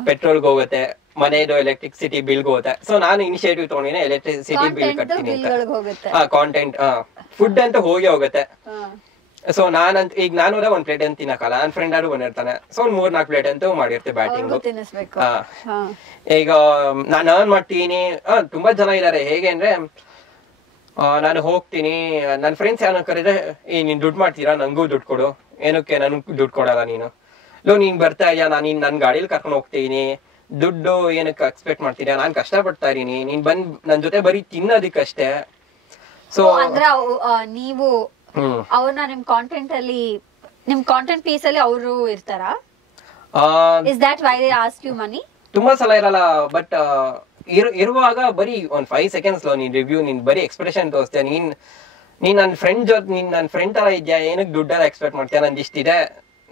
ಪೆಟ್ರೋಲ್ಗೆ ಹೋಗುತ್ತೆ, ಮನೆದು ಎಲೆಕ್ಟ್ರಿಸಿಟಿ ಬಿಲ್ಗೆ ಹೋಗುತ್ತೆ. ಸೊ ನಾನು ಇನಿಷಿಯೇಟಿವ್ ತಗೊಂಡಿನಿ ಎಲೆಕ್ಟ್ರಿಸಿಟಿ ಬಿಲ್ ಕಟ್ತೀನಿ ಅಂತ. ಕಾಂಟೆಂಟ್ ಫುಡ್ ಅಂತ ಹೋಗುತ್ತೆ. ಸೊ ಈಗ ನಾನು ಒಂದ್ ಪ್ಲೇಟ್ ಅಂತ ತಿನ್ನಕಲ್ಲ, ನನ್ನ ಫ್ರೆಂಡ್ ಆದ್ರೂ ಬಂದಿರ್ತಾನೆ. ಸೊ ಒಂದ್ 3-4 ಪ್ಲೇಟ್ ಅಂತೂ ಮಾಡಿರ್ತೀವಿ ಬ್ಯಾಟಿಂಗ್. ಈಗ ನಾನು ಅರ್ನ್ ಮಾಡ್ತೀನಿ. ತುಂಬಾ ಜನ ಇದಾರೆ. ಹೇಗೆ ಅಂದ್ರೆ ನಾನು ಹೋಗ್ತೀನಿ, ನನ್ನ ಫ್ರೆಂಡ್ಸ್ ಯಾರು ಕರೆದ್ರೆ ನೀನ್ ದುಡ್ಡು ಮಾಡ್ತೀರಾ, ನಂಗೂ ದುಡ್ಡು ಕೊಡು. ಏನಕ್ಕೆ ನನಗ್ ದುಡ್ಡು ಕೊಡಲ್ಲ ನೀನು? ನೀನ್ ಬರ್ತಾ ಇದೆಯಾ, ನಾನು ನನ್ ಗಾಡಿಲಿ ಕರ್ಕೊಂಡು ಹೋಗ್ತೀನಿ, ದುಡ್ಡು ಏನಕ್ಕೆ ಎಕ್ಸ್ಪೆಕ್ಟ್ ಮಾಡ್ತೀರಾ? ನಾನ್ ಕಷ್ಟ ಪಡ್ತಾ ಇದೀನಿ, ನೀನ್ ಬಂದ್ ನನ್ ಜೊತೆ ಬರೀ ತಿನ್ನೋದಕ್ಕಷ್ಟೇ. ಸೊ ಅಂದ್ರೆ ನೀವು ಅವ್ರನ್ನ ನಿಮ್ ಕಾಂಟೆಂಟ್ ಅಲ್ಲಿ, ನಿಮ್ ಕಾಂಟೆಂಟ್ ಪೀಸ್ ಅಲ್ಲಿ ಅವರು ಇರ್ತಾರಾ? Is that why they ask you money? ತುಂಬಾ ಸಲ ಇರಲ್ಲ. ಬಟ್ ಇರುವಾಗ ಬರೀ ಒಂದ್ 5 seconds ನೀನ್ ರಿವ್ಯೂ, ನೀನ್ ಬರೀ ಎಕ್ಸ್ಪ್ರೆಷನ್ ತೋರಿಸ್ತೀಯ. ನೀನ್ ನನ್ನ ಫ್ರೆಂಡ್ ಜೊತೆ, ನನ್ನ ಫ್ರೆಂಡ್ ತರ ಇದ್ಯಾ, ಏನಕ್ಕೆ ದುಡ್ಡೆಲ್ಲ ಎಕ್ಸ್ಪೆಕ್ಟ್ ಮಾಡ್ತೀಯ? ನಂದು ಇಷ್ಟಿದೆ,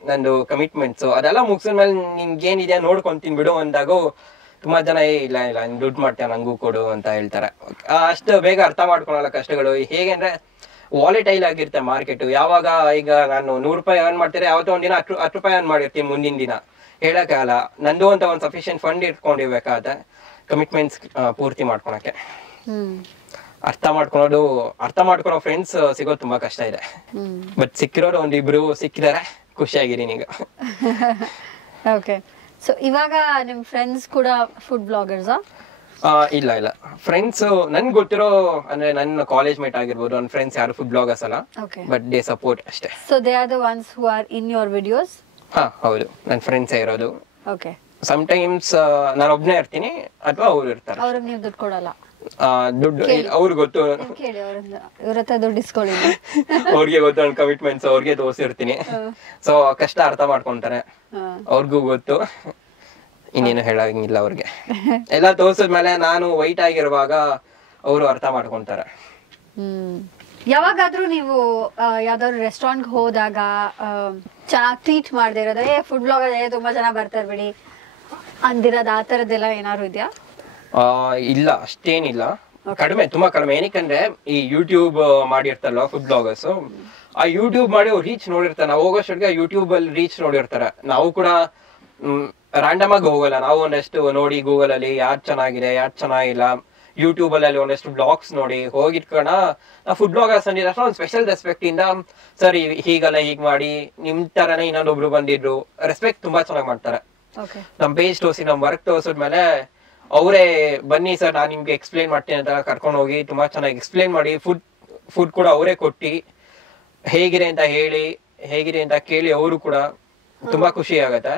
ನಂದು ಕಮಿಟ್ಮೆಂಟ್ಸ್ ಅದೆಲ್ಲ ಮುಗಿಸಿದ್ಮೇಲೆ ನಿನ್ಗೆ ಏನಿದೆ ನೋಡ್ಕೊಂತೀನಿ ಬಿಡು ಅಂದಾಗೂ ತುಂಬಾ ಜನ ಇಲ್ಲ ದುಡ್ಡು ಮಾಡ್ತೇವೆ ನಂಗೂ ಕೊಡು ಅಂತ ಹೇಳ್ತಾರೆ. ಅಷ್ಟು ಬೇಗ ಅರ್ಥ ಮಾಡ್ಕೊಳಲ್ಲ ಕಷ್ಟಗಳು. ಹೇಗೆ ಅಂದ್ರೆ ವಾಲೆಟೈಲ್ ಆಗಿರುತ್ತೆ ಮಾರ್ಕೆಟ್. ಯಾವಾಗ ಈಗ ನಾನು 100 ರೂಪಾಯಿ ಅರ್ನ್ ಮಾಡ್ತಾರೆ, ಯಾವತ್ತೋ ಒಂದಿನ 10 ರೂಪಾಯಿ ಅರ್ನ್ ಮಾಡಿರ್ತೀನಿ, ಮುಂದಿನ ದಿನ ಹೇಳಕ್ಕಾಗಲ್ಲ. ನಂದು ಅಂತ ಒಂದು ಸಫಿಷಿಯಂಟ್ ಫಂಡ್ ಇಟ್ಕೊಂಡಿರ್ಬೇಕಾದ ಕಮಿಟ್ಮೆಂಟ್ಸ್ ಪೂರ್ತಿ ಮಾಡ್ಕೊಳಕ್ಕೆ. ಅರ್ಥ ಮಾಡ್ಕೊಳೋ ಫ್ರೆಂಡ್ಸ್ ಸಿಗೋದು ತುಂಬಾ ಕಷ್ಟ ಇದೆ. ಬಟ್ ಸಿಕ್ಕಿರೋರು ಒಂದಿಬ್ರು ಸಿಕ್ಕಿದಾರೆ, ಖುಷಿಯಾಗಿದ್ದೀನಿ ಈಗ. ಓಕೆ, ಸೊ ಇವಾಗ ನಿಮ್ ಫ್ರೆಂಡ್ಸ್ ಕೂಡ ಫುಡ್ ಬ್ಲಾಗರ್ಸಾ? ಇಲ್ಲ ಫ್ರೆಂಡ್ಸ್ ನನ್ಗೆ ಗೊತ್ತಿರೋ ಅಂದ್ರೆ ನನ್ನ ಕಾಲೇಜ್ ಮೇಟ್ ಆಗಿರ್ಬೋದು, ನನ್ನ ಫ್ರೆಂಡ್ಸ್ ಯಾರು ಫುಡ್ ಬ್ಲಾಗರ್ಸ್ ಅಲ್ಲ. ಬಟ್ ದೇ ಸಪೋರ್ಟ್ ಅಷ್ಟೇ. So they are the ones who are in your videos? ಹೌದು, ನನ್ನ ಫ್ರೆಂಡ್ಸ್ ಇರೋದು. ಓಕೆ, ಸಮ್ಟೈಮ್ಸ್ ನಾನು ಒಬ್ನೇ ಇರ್ತೀನಿ ಅಥವಾ ಅವ್ರು ಇರ್ತಾರೆ. ಅವ್ರಿಗೆ ನೀವು ದುಡ್ಡು ಕೊಡಲ್ಲ? ದುಡ್ಡು ಅವ್ರಿಗೆ ಗೊತ್ತು, ಕೇಳಿ ಇವ್ರ ಹತ್ರ ದುಡ್ಡು ಇಸ್ಕೊಳ್ಳಿ. ಅವ್ರಿಗೆ ಗೊತ್ತು ನನ್ನ ಕಮಿಟ್ಮೆಂಟ್ಸ್, ಅವ್ರಿಗೆ ತೋರಿಸಿರ್ತೀನಿ. ಸೊ ಕಷ್ಟ ಅರ್ಥ ಮಾಡ್ಕೊಂತಾರೆ, ಅವ್ರಿಗೂ ಗೊತ್ತು. ಇನ್ನೇನು ಹೇಳಂಗಿಲ್ಲ ಅವ್ರಿಗೆ. ಎಲ್ಲ ತೋರ್ಸಿದ್ಮೇಲೆ ನಾನು ವೈಟ್ ಆಗಿರುವಾಗ ಅವರು ಅರ್ಥ ಮಾಡ್ಕೊಂತಾರೆ. ಯಾವಾಗಾದ್ರೂ ನೀವು ಯಾವ್ದಾದ್ರು ರೆಸ್ಟೋರೆಂಟ್ ಹೋದಾಗ ಚೆನ್ನಾಗಿ ಟ್ರೀಟ್ ಮಾಡದೇ ಇರೋದು, ಫುಡ್ ಬ್ಲಾಗರ್ ತುಂಬಾ ಜನ ಬರ್ತಾರೆ ಬಿಡಿ ಅಂದಿರೋದು, ಆ ತರದ್ದೆಲ್ಲ ಏನಾದ್ರು ಇದೆಯಾ? ಇಲ್ಲ, ಅಷ್ಟೇನಿಲ್ಲ, ಕಡಿಮೆ, ತುಂಬಾ ಕಡಿಮೆ. ಏನಕ್ಕಂದ್ರೆ ಈ ಯೂಟ್ಯೂಬ್ ಮಾಡಿರ್ತಾರಲ್ಲ ಫುಡ್ ಬ್ಲಾಗರ್ಸ್, ಆ ಯೂಟ್ಯೂಬ್ ಮಾಡಿ ಅವ್ರು ರೀಚ್ ನೋಡಿರ್ತಾರೆ. ನಾವು ಹೋಗೋಷ್ಟೊತ್ತಿಗೆ ಯೂಟ್ಯೂಬ್ ಅಲ್ಲಿ ರೀಚ್ ನೋಡಿರ್ತಾರೆ. ನಾವು ಕೂಡ ರ್ಯಾಂಡಮ್ ಆಗಿ ಹೋಗಲ್ಲ, ನಾವು ಒಂದಷ್ಟು ನೋಡಿ ಗೂಗಲ್ ಅಲ್ಲಿ ಯಾವ್ದು ಚೆನ್ನಾಗಿದೆ ಯಾವ್ದು ಚೆನ್ನಾಗಿಲ್ಲ, ಯೂಟ್ಯೂಬ್ ಅಲ್ಲಿ ಒಂದಷ್ಟು ಬ್ಲಾಗ್ಸ್ ನೋಡಿ ಹೋಗಿಟ್ಕೋಣ. ಫುಡ್ ಬ್ಲಾಗರ್ಸ್ ಅಂದಿದ್ರೆ ಒಂದು ಸ್ಪೆಷಲ್ ರೆಸ್ಪೆಕ್ಟ್ ಇಂದ ಸರ್ ಹೀಗಲ್ಲ ಹೀಗ್ ಮಾಡಿ, ನಿಮ್ ತರನೇ ಇನ್ನೊಂದೊಬ್ರು ಬಂದಿದ್ರು, ರೆಸ್ಪೆಕ್ಟ್ ತುಂಬಾ ಚೆನ್ನಾಗಿ ಮಾಡ್ತಾರೆ. ನಮ್ ಪೇಜ್ ತೋರಿಸಿ ನಮ್ ವರ್ಕ್ ತೋರ್ಸಿದ್ಮೇಲೆ ಅವರೇ ಬನ್ನಿ ಸರ್ ನಾನು ನಿಮ್ಗೆ ಎಕ್ಸ್ಪ್ಲೇನ್ ಮಾಡ್ತೀನಿ ಅಂತ ಕರ್ಕೊಂಡು ಹೋಗಿ ತುಂಬಾ ಚೆನ್ನಾಗಿ ಎಕ್ಸ್ಪ್ಲೇನ್ ಮಾಡಿ ಫುಡ್ ಕೂಡ ಅವರೇ ಕೊಟ್ಟಿ ಹೇಗಿದೆ ಅಂತ ಹೇಳಿ, ಹೇಗಿದೆ ಅಂತ ಕೇಳಿ ಅವರು ಕೂಡ ತುಂಬಾ ಖುಷಿ ಆಗತ್ತೆ.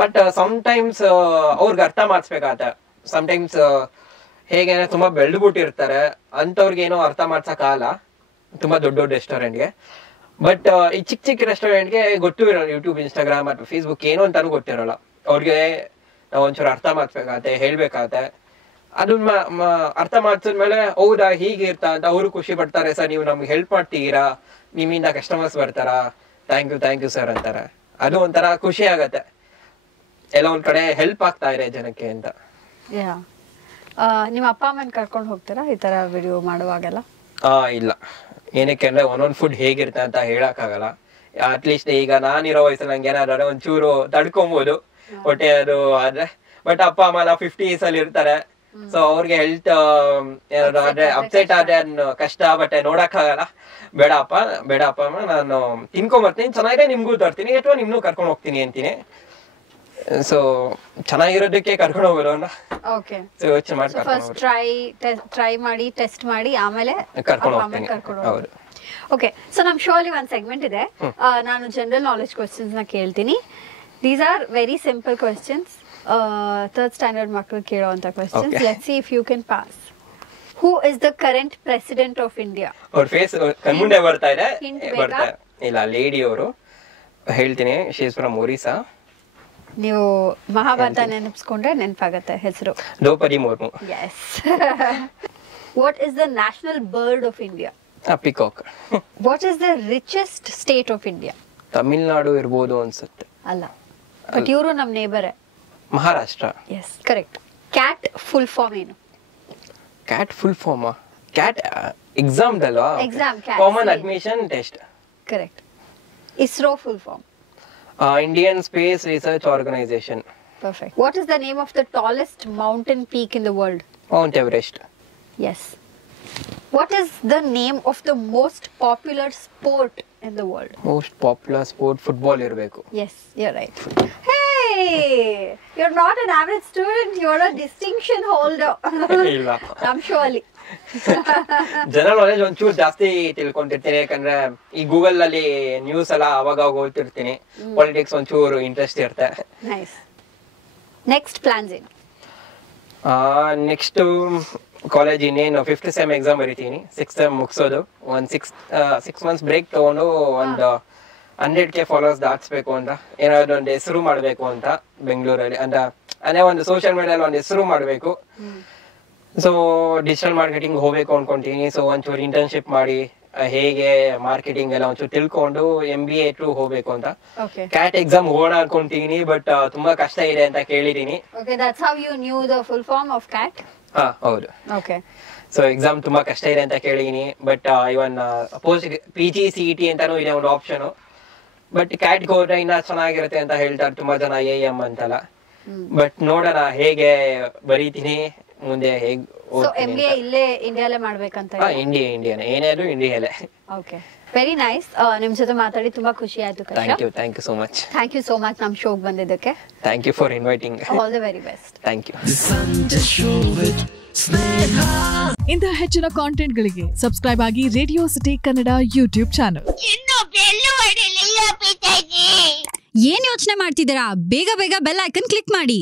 ಬಟ್ ಸಮ್ಟೈಮ್ಸ್ ಅವ್ರಿಗೆ ಅರ್ಥ ಮಾಡಿಸ್ಬೇಕಾಗತ್ತೆ. ಸಮ್ಟೈಮ್ಸ್ ಹೇಗೆ ತುಂಬಾ ಬೆಳೆದ್ಬಿಟ್ಟಿರ್ತಾರೆ, ಅಂತವ್ರಿಗೆ ಏನೋ ಅರ್ಥ ಮಾಡ್ಸಕ್ಕಾಗಲ್ಲ ತುಂಬಾ ದೊಡ್ಡ ರೆಸ್ಟೋರೆಂಟ್ಗೆ. ಬಟ್ ಈ ಚಿಕ್ಕ ರೆಸ್ಟೋರೆಂಟ್ಗೆ ಗೊತ್ತೂ ಇರೋಲ್ಲ, ಯೂಟ್ಯೂಬ್, ಇನ್ಸ್ಟಾಗ್ರಾಮ್ ಅಥವಾ ಫೇಸ್ಬುಕ್ ಏನು ಅಂತಾನು ಗೊತ್ತಿರೋಲ್ಲ. ಅವ್ರಿಗೆ ನಾವು ಒಂಚೂರು ಅರ್ಥ ಮಾಡ್ಸ್ಬೇಕಾಗತ್ತೆ, ಹೇಳ್ಬೇಕಾಗತ್ತೆ. ಅದನ್ನ ಅರ್ಥ ಮಾಡ್ಸಿದ್ಮೇಲೆ ಹೌದಾ ಹೀಗಿರ್ತಾ ಅಂತ ಅವರು ಖುಷಿ ಪಡ್ತಾರೆ. ಸರ್ ನೀವು ನಮ್ಗೆ ಹೆಲ್ಪ್ ಮಾಡ್ತೀರಾ, ನಿಮ್ಮಿಂದ ಕಸ್ಟಮರ್ಸ್ ಬರ್ತಾರ, ಥ್ಯಾಂಕ್ ಯು ಸರ್ ಅಂತಾರೆ. ಅದು ಒಂಥರ ಖುಷಿ ಆಗತ್ತೆ, ಎಲ್ಲ ಒಂದ್ ಕಡೆ ಹೆಲ್ಪ್ ಆಗ್ತಾ ಇದೆ ಜನಕ್ಕೆ ಅಂತ. ನಿಮ್ಮ ಅಪ್ಪ ಅಮ್ಮನ್ ಕರ್ಕೊಂಡು ಹೋಗ್ತೀರಾ ಈ ತರ ವಿಡಿಯೋ ಮಾಡುವಾಗೆಲ್ಲ? ಇಲ್ಲ, ಏನಕ್ಕೆ ಅಂದ್ರೆ ಒಂದೊಂದ್ ಫುಡ್ ಹೇಗಿರುತ್ತೆ ಅಂತ ಹೇಳಕ್ ಆಗಲ್ಲ. ಅಟ್ಲೀಸ್ಟ್ ಈಗ ನಾನಿರೋ ವಯಸ್ಸಲ್ಲಿ ನಂಗೆ ಏನಾದ್ರೆ ಒಂಚೂರು ತಡ್ಕೊಬಹುದು ಹೊಟ್ಟೆ ಅದು ಆದ್ರೆ. ಬಟ್ ಅಪ್ಪ ಅಮ್ಮ 50s ಅಲ್ಲಿ ಇರ್ತಾರೆ, ಸೊ ಅವ್ರಿಗೆ ಹೆಲ್ತ್ ಏನಾದ್ರು ಆದ್ರೆ ಅಪ್ಸೆಟ್ ಆದ್ರೆ ಕಷ್ಟ. ಬಟ್ ನೋಡಕ್ ಆಗಲ್ಲ. ಬೇಡ ಅಪ್ಪ ಅಮ್ಮ, ನಾನು ತಿನ್ಕೊಂಬರ್ತೀನಿ, ಚೆನ್ನಾಗಿದೆ ನಿಮ್ಗೂ ತರ್ತೀನಿ ಅಥವಾ ನಿಮ್ನು ಕರ್ಕೊಂಡು ಹೋಗ್ತೀನಿ ಅಂತೀನಿ. ಸೊ ಚೆನ್ನಾಗಿರೋದಕ್ಕೆ ಕರ್ಕೊಂಡು ಹೋಗೋಣ. ಟ್ರೈ ಮಾಡಿ ಟೆಸ್ಟ್ ಮಾಡಿ ಆಮೇಲೆ ಕರ್ಕೊಂಡು ಹೋಗ್ತೀನಿ. ಹೌದು. ಓಕೆ, ಸೊ ನಮ್ಮ ಶೋ ಅಲ್ಲಿ ಒಂದು ಸೆಗ್ಮೆಂಟ್ ಇದೆ. ನಾನು ಜನರಲ್ ನಾಲೆಜ್ ಕ್ವೆಶ್ಚನ್ಸ್ ನ ಕೇಳ್ತೀನಿ. These are very simple questions, third standard ಮಕ್ಕಳು ಕೇಳೋವಂಥ questions. Let's see if you can pass. Who is the current president of India? ಅವ್ರ ಫೇಸ್ ಕಣ್ಮುಂದೆ ಬರ್ತಾ ಇದೆ. ಇಲ್ಲ, ಲೇಡಿ ಅವರು. ಹೇಳ್ತೀನಿ, ಶಿ ಇಸ್ ಫ್ರಮ್ ಒರಿಸ್ಸಾ. ನೀವು ಮಹಾಭಾರತ ನೆನಪಿಸ್ಕೊಂಡ್ರೆ ನೆನಪಾಗತ್ತೆ ಹೆಸರು. Draupadi Murmu. Yes. What is the national bird of India? Peacock. What is the richest state of India? Tamil Nadu ಇರ್ಬೋದು ಅನ್ಸುತ್ತೆ. ಅಲ್ಲ, ಬಟ್ ಇವರು ನಮ್ಮ ನೇಬರೇ. Maharashtra. Yes, correct. CAT full form ಏನು? CAT full form? CAT exam ಅಲ್ವಾ? Exam. Common admission test. Correct. ISRO full form? Indian space research organisation. Perfect. What is the name of the tallest mountain peak in the world? Mount Everest. Yes. What is the name of the most popular sport in the world? Most popular sport football ಇರಬೇಕು. Yes, you're right. Hey, you're not an average student, you're a distinction holder. ಇಲ್ಲ. I'm surely. General knowledge ಒಂಚೂರು ಜಾಸ್ತಿ ತಿಳ್ಕೊಂಡಿರ್ತೀನಿ, ಯಾಕಂದ್ರೆ ಈ Google ಅಲ್ಲಿ news ಎಲ್ಲ ಅವಾಗ ಓದ್ತಿರ್ತೀನಿ. Politics ಒಂಚೂರು ಇಂಟ್ರೆಸ್ಟ್ ಇರುತ್ತೆ. Nice. ನೆಕ್ಸ್ಟ್ ಪ್ಲಾನ್ಸ್ ಏನು? ನೆಕ್ಸ್ಟ್ ಕಾಲೇಜ್ ಇನ್ನೇನು 5th ಸೆಮ್ ಎಕ್ಸಾಮ್ ಬರೀತೀನಿ. 6th sem ಮುಗಿಸೋದು. ಒಂದು 6 months ಬ್ರೇಕ್ ತಗೊಂಡು ಒಂದು 100K ಫಾಲೋವರ್ಸ್ ದಾಟ್ಸ್ಬೇಕು ಅಂತ, ಏನಾದ್ರು ಒಂದು ಹೆಸರು ಮಾಡಬೇಕು ಅಂತ ಬೆಂಗಳೂರಲ್ಲಿ. ಅದೇ ಒಂದು ಸೋಷಿಯಲ್ ಮೀಡಿಯಲ್ಲಿ ಒಂದು ಹೆಸರು ಮಾಡಬೇಕು. ಸೊ ಡಿಜಿಟಲ್ ಮಾರ್ಕೆಟಿಂಗ್ ಹೋಗ್ಬೇಕು ಅನ್ಕೊಂತೀನಿ. ಸೊ ಒಂಚೂರು ಇಂಟರ್ನ್ಶಿಪ್ ಮಾಡಿ ಹೇಗೆ ಮಾರ್ಕೆಟಿಂಗ್ ಎಲ್ಲ ಒಂಚೂರು ತಿಳ್ಕೊಂಡು MBA ಥ್ರೂ ಹೋಗ್ಬೇಕು ಅಂತ. ಕ್ಯಾಟ್ ಎಕ್ಸಾಮ್ ಹೋಗೋಣ ಅನ್ಕೊಂತೀನಿ, ಬಟ್ ತುಂಬಾ ಕಷ್ಟ ಇದೆ ಅಂತ ಕೇಳಿದೀನಿ. Okay, that's how you knew the full form of CAT? ಹೌದು. Okay. ಸೊ ಎಕ್ಸಾಮ್ ತುಂಬಾ ಕಷ್ಟ ಇದೆ ಅಂತ ಕೇಳಿದೀನಿ, but even post PG CET ಅಂತಾನು ಇದೆ ಒಂದು ಆಪ್ಷನ್. ಬಟ್ ಕ್ಯಾಟ್ಗೆ ಹೋದ್ರೆ ಇನ್ನ ಚೆನ್ನಾಗಿರುತ್ತೆ ಅಂತ ಹೇಳ್ತಾರೆ ತುಂಬಾ ಜನ, AM ಅಂತಲ್ಲ. ಬಟ್ ನೋಡೋಣ ಹೇಗೆ ಬರೀತೀನಿ ಮುಂದೆ, ಹೇಗೆ MBA ಇಲ್ಲೇ ಇಂಡಿಯಾಲೇ ಮಾಡ್ಬೇಕಂತ? ಇಂಡಿಯಾನೇ, ಏನಾದ್ರು ಇಂಡಿಯಾಲೇ. Okay, very nice. ನಿಮ್ ಜೊತೆ ಮಾತಾಡಿ ತುಂಬಾ ಖುಷಿ ಆಯ್ತು. Thank you so much. Thank you so much ನಮ್ ಶೋಗೆ ಬಂದಿದ್ದಕ್ಕೆ. Thank you for inviting. All the very best. Thank you. ಇಂತಹ ಹೆಚ್ಚಿನ ಕಾಂಟೆಂಟ್ಗಳಿಗೆ ಸಬ್ಸ್ಕ್ರೈಬ್ ಆಗಿ radio city Kannada YouTube channel. ಏನ್ ಯೋಚನೆ ಮಾಡ್ತಿದ್ದೀರಾ? ಬೇಗ ಬೇಗ ಬೆಲ್ ಐಕನ್ ಕ್ಲಿಕ್ ಮಾಡಿ.